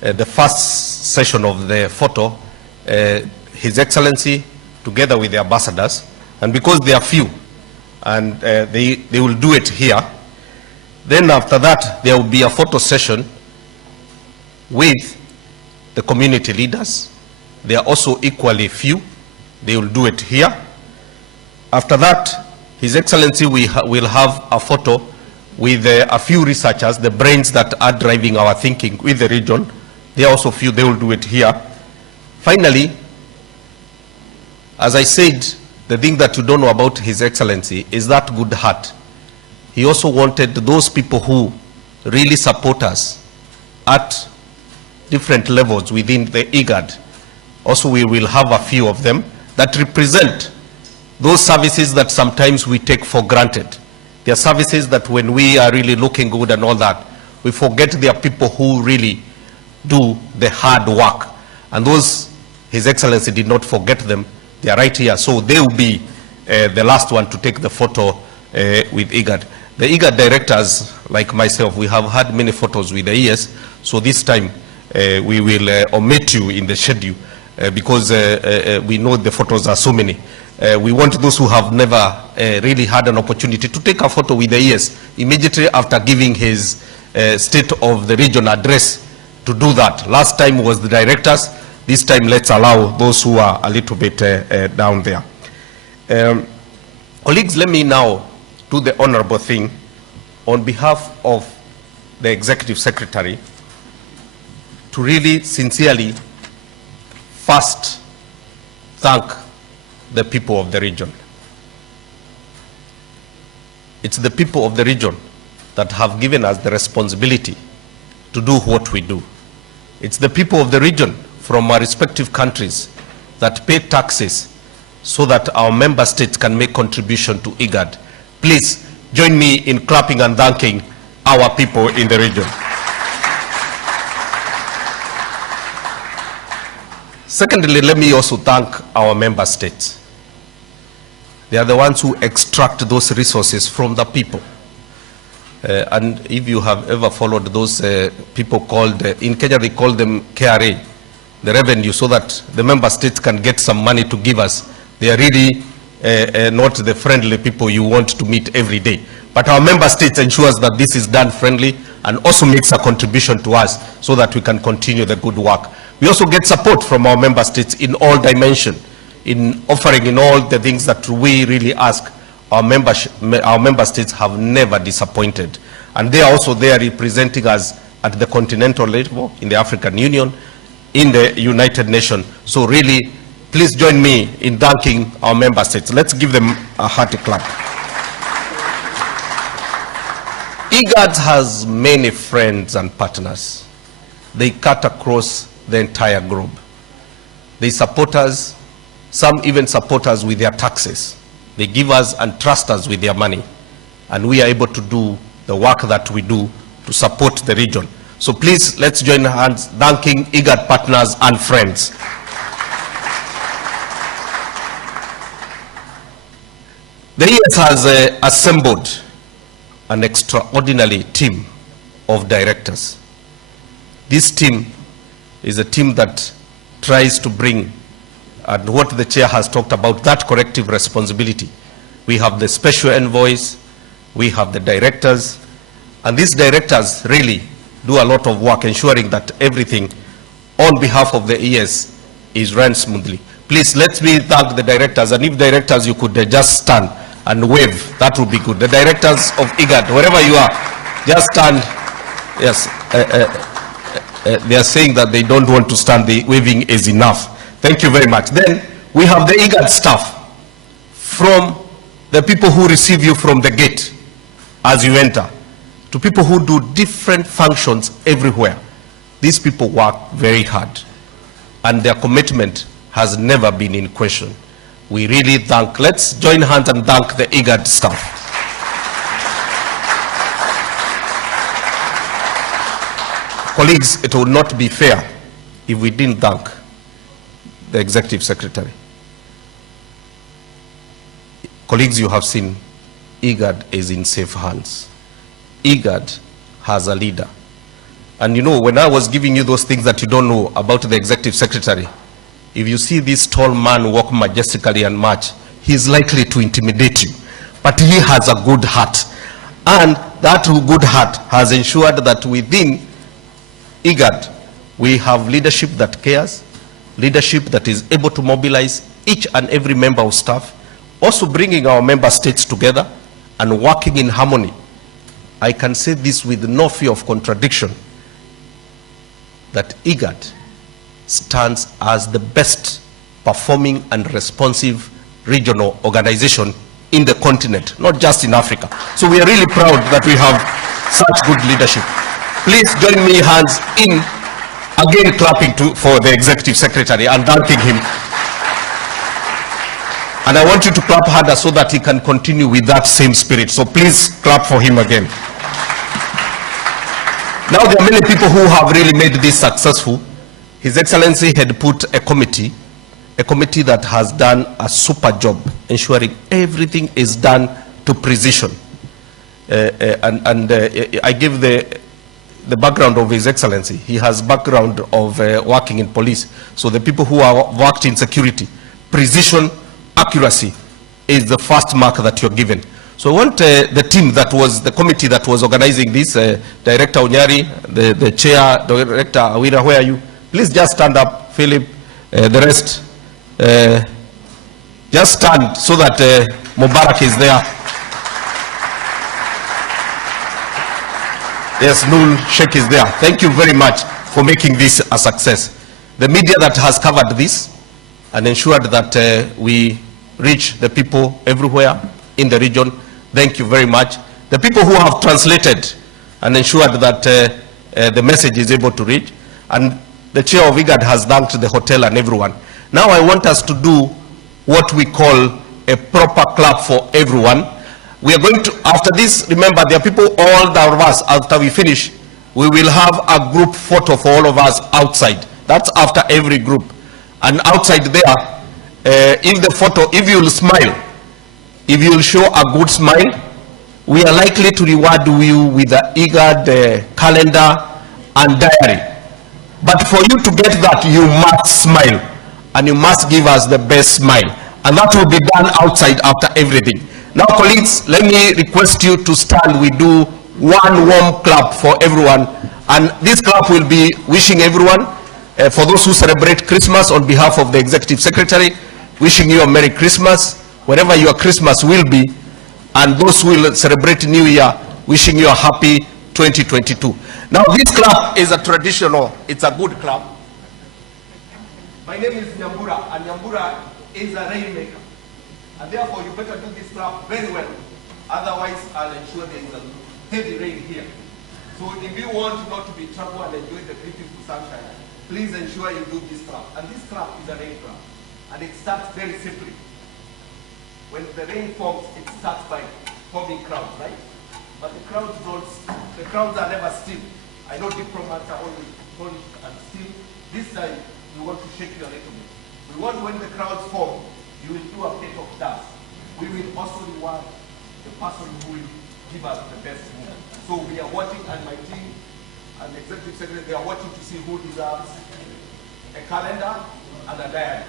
the first session of the photo, His Excellency, together with the ambassadors. And because they are few, and they will do it here, then after that, there will be a photo session with the community leaders. They are also equally few. They will do it here. After that, His Excellency will have a photo with a few researchers, the brains that are driving our thinking with the region. They are also few. They will do it here. Finally, as I said, the thing that you don't know about His Excellency is that good heart. He also wanted those people who really support us at different levels within the IGAD. Also, we will have a few of them that represent those services that sometimes we take for granted. There are services that when we are really looking good and all that, we forget there are people who really do the hard work. And those, His Excellency did not forget them. They are right here. So they will be the last one to take the photo with IGAD. The IGAD directors, like myself, we have had many photos with the ES, so this time we will omit you in the schedule because we know the photos are so many. We want those who have never really had an opportunity to take a photo with the ES immediately after giving his State of the Region address to do that. Last time was the directors. This time let's allow those who are a little bit down there. Colleagues, let me now do the honorable thing on behalf of the Executive Secretary to really sincerely first thank the people of the region. It's the people of the region that have given us the responsibility to do what we do. It's the people of the region from our respective countries that pay taxes so that our member states can make contribution to IGAD. Please join me in clapping and thanking our people in the region. Secondly, let me also thank our member states. They are the ones who extract those resources from the people. And if you have ever followed those people called, in Kenya they call them KRA, the revenue, so that the member states can get some money to give us. They are really not the friendly people you want to meet every day. But our member states ensures that this is done friendly and also makes a contribution to us so that we can continue the good work. We also get support from our member states in all dimensions, in offering in all the things that we really ask. Our member states have never disappointed. And they are also there representing us at the continental level, in the African Union, in the United Nations. So really, please join me in thanking our member states. Let's give them a hearty clap. IGAD has many friends and partners. They cut across the entire globe. They support us, some even support us with their taxes. They give us and trust us with their money. And we are able to do the work that we do to support the region. So please, let's join hands thanking IGAD partners and friends. The ES has assembled an extraordinary team of directors. This team is a team that tries to bring, and what the chair has talked about, that corrective responsibility. We have the special envoys, we have the directors, and these directors really do a lot of work ensuring that everything on behalf of the ES is run smoothly. Please, let me thank the directors, and if directors you could just stand and wave, that would be good. The directors of IGAD, wherever you are, just stand. Yes, they are saying that they don't want to stand, the waving is enough. Thank you very much. Then we have the IGAD staff, from the people who receive you from the gate as you enter, to people who do different functions everywhere. These people work very hard, and their commitment has never been in question. We really thank, let's join hands and thank the IGAD staff. Colleagues, it would not be fair if we didn't thank the Executive Secretary. Colleagues, you have seen IGAD is in safe hands. IGAD has a leader. And you know, when I was giving you those things that you don't know about the Executive Secretary, if you see this tall man walk majestically and march, he's likely to intimidate you. But he has a good heart. And that good heart has ensured that within IGAD, we have leadership that cares, leadership that is able to mobilize each and every member of staff, also bringing our member states together and working in harmony. I can say this with no fear of contradiction, that IGAD stands as the best performing and responsive regional organization in the continent, not just in Africa. So we are really proud that we have such good leadership. Please join me hands in again clapping for the Executive Secretary and thanking him. And I want you to clap harder so that he can continue with that same spirit. So please clap for him again. Now there are many people who have really made this successful. His Excellency had put a committee that has done a super job ensuring everything is done to precision. I give the background of His Excellency. He has background of working in police. So the people who are worked in security, precision, accuracy is the first mark that you're given. So I want the team that was, the committee that was organizing this, Director Onyari, the chair, Director Awira, where are you? Please just stand up, Philip, the rest. Just stand so that Mubarak is there. Yes, Noor Sheikh is there. Thank you very much for making this a success. The media that has covered this and ensured that we reach the people everywhere in the region, thank you very much. The people who have translated and ensured that the message is able to reach, and the chair of IGAD has thanked the hotel and everyone. Now I want us to do what we call a proper clap for everyone. We are going to, after this, remember there are people, all of us, after we finish, we will have a group photo for all of us outside. That's after every group. And outside there, if the photo, if you will smile, if you will show a good smile, we are likely to reward you with the IGAD calendar and diary. But for you to get that, you must smile. And you must give us the best smile. And that will be done outside after everything. Now, colleagues, let me request you to stand. We do one warm clap for everyone. And this clap will be wishing everyone, for those who celebrate Christmas, on behalf of the Executive Secretary, wishing you a Merry Christmas, wherever your Christmas will be. And those who will celebrate New Year, wishing you a happy 2022. Now, this clap is a traditional, it's a good clap. My name is Nyambura, and Nyambura is a rainmaker. And therefore, you better do this clap very well. Otherwise, I'll ensure there is a heavy rain here. So if you want not to be in trouble and enjoy the beautiful sunshine, please ensure you do this clap. And this clap is a rain clap. And it starts very simply. When the rain forms, it starts by forming clouds, right? But the clouds don't, the clouds are never still. I know diplomats are always cold and still. This time, we want to shake you a little bit. We want, when the clouds form, you will do a bit of dust. We will also reward the person who will give us the best move. So we are watching, and my team and the Executive Secretary, they are watching to see who deserves a calendar and a diary.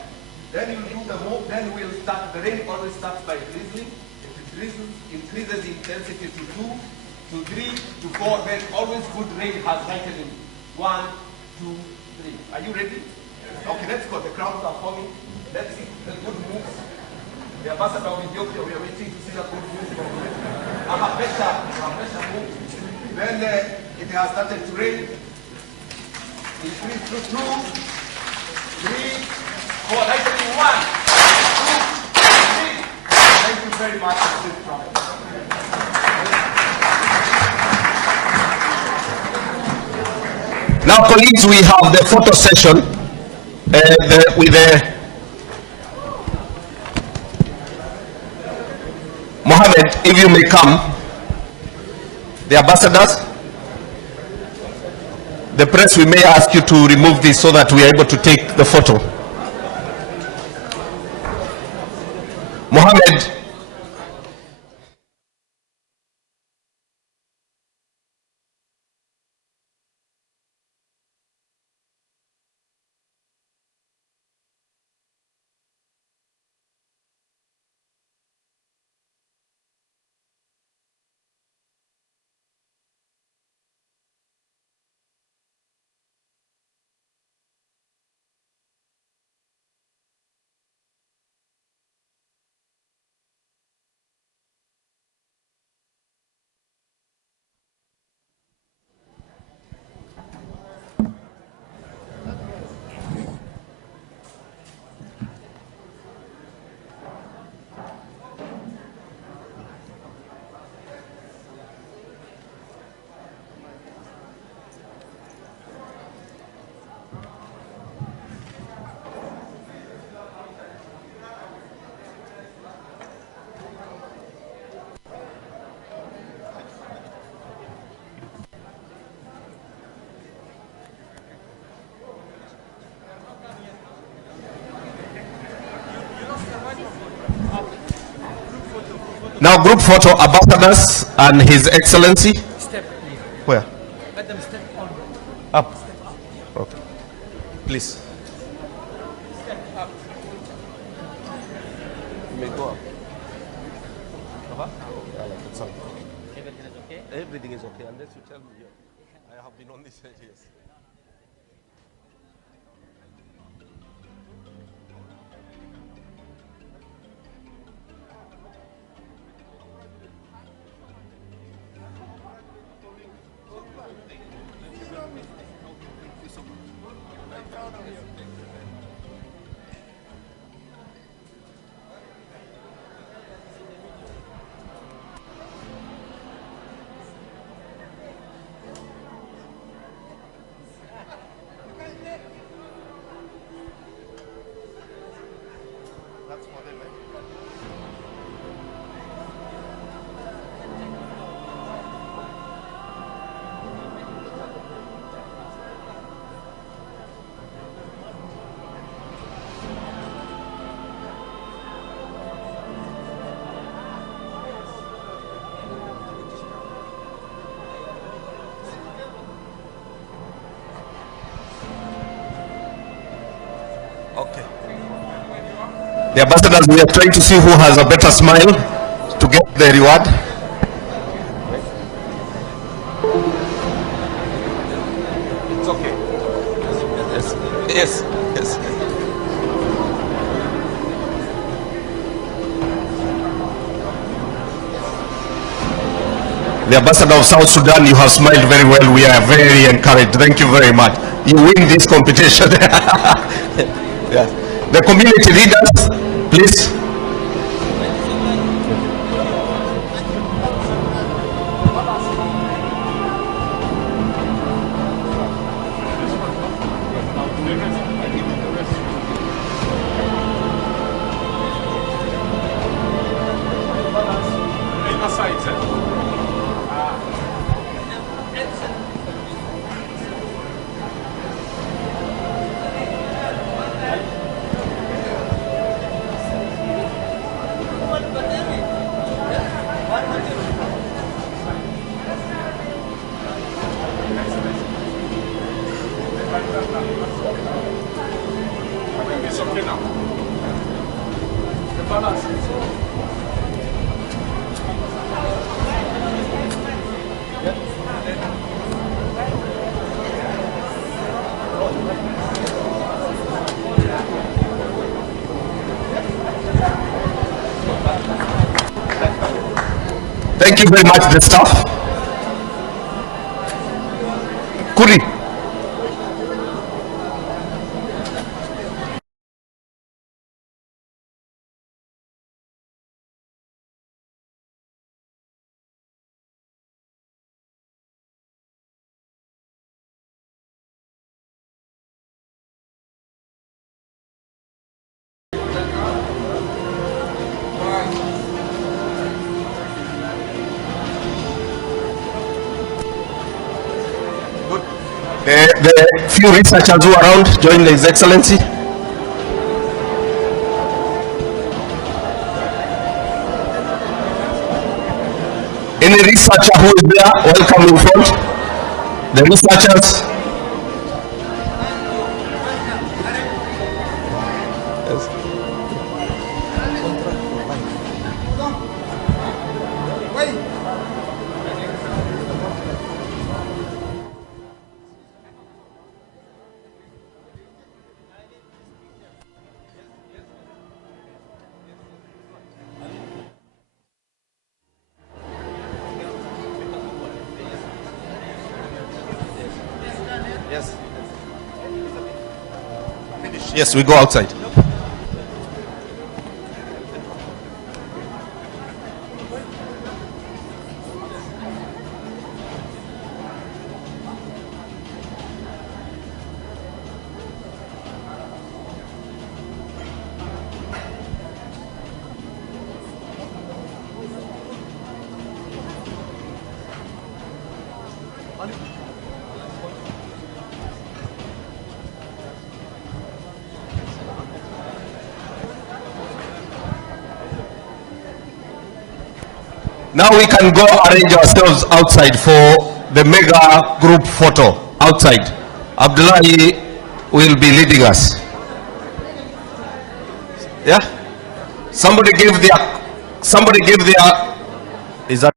Then you do the move, then we'll start. The rain always starts by drizzling. If it drizzles, increases the intensity to 2, to 3, to 4, then always good rain has lightning. 1, 2, 3. Are you ready? Okay, let's go. The crowds are forming. Let's see the good moves. The ambassador of Ethiopia, we are waiting to see a good move from you. A better move. Then it has started to rain. Increase to 2, 3, 4. Lightning 1, 2, 3. Thank you very much for this problem. Now, colleagues, we have the photo session with the Mohammed, if you may come, the ambassadors, the press, we may ask you to remove this so that we are able to take the photo. Mohammed, Now, group photo, ambassadors and His Excellency. Step. Where? Let them step on. Up. Okay. Please. Step up. You may go up. Everything is okay? Everything is okay, unless you tell me. I have been on this side, yes. Okay. The ambassadors, we are trying to see who has a better smile to get the reward. It's okay. Yes. Yes. The ambassador of South Sudan, you have smiled very well. We are very encouraged. Thank you very much. You win this competition. Yeah. The community leaders, please. Thank you very much, the staff. Kuri. The few researchers who are around, join His Excellency. Any researcher who is there, welcome in front. The researchers. Yes. Yes. Yes, we go outside. Now we can go arrange ourselves outside for the mega group photo outside. Abdullahi will be leading us. Yeah? Somebody give their, is that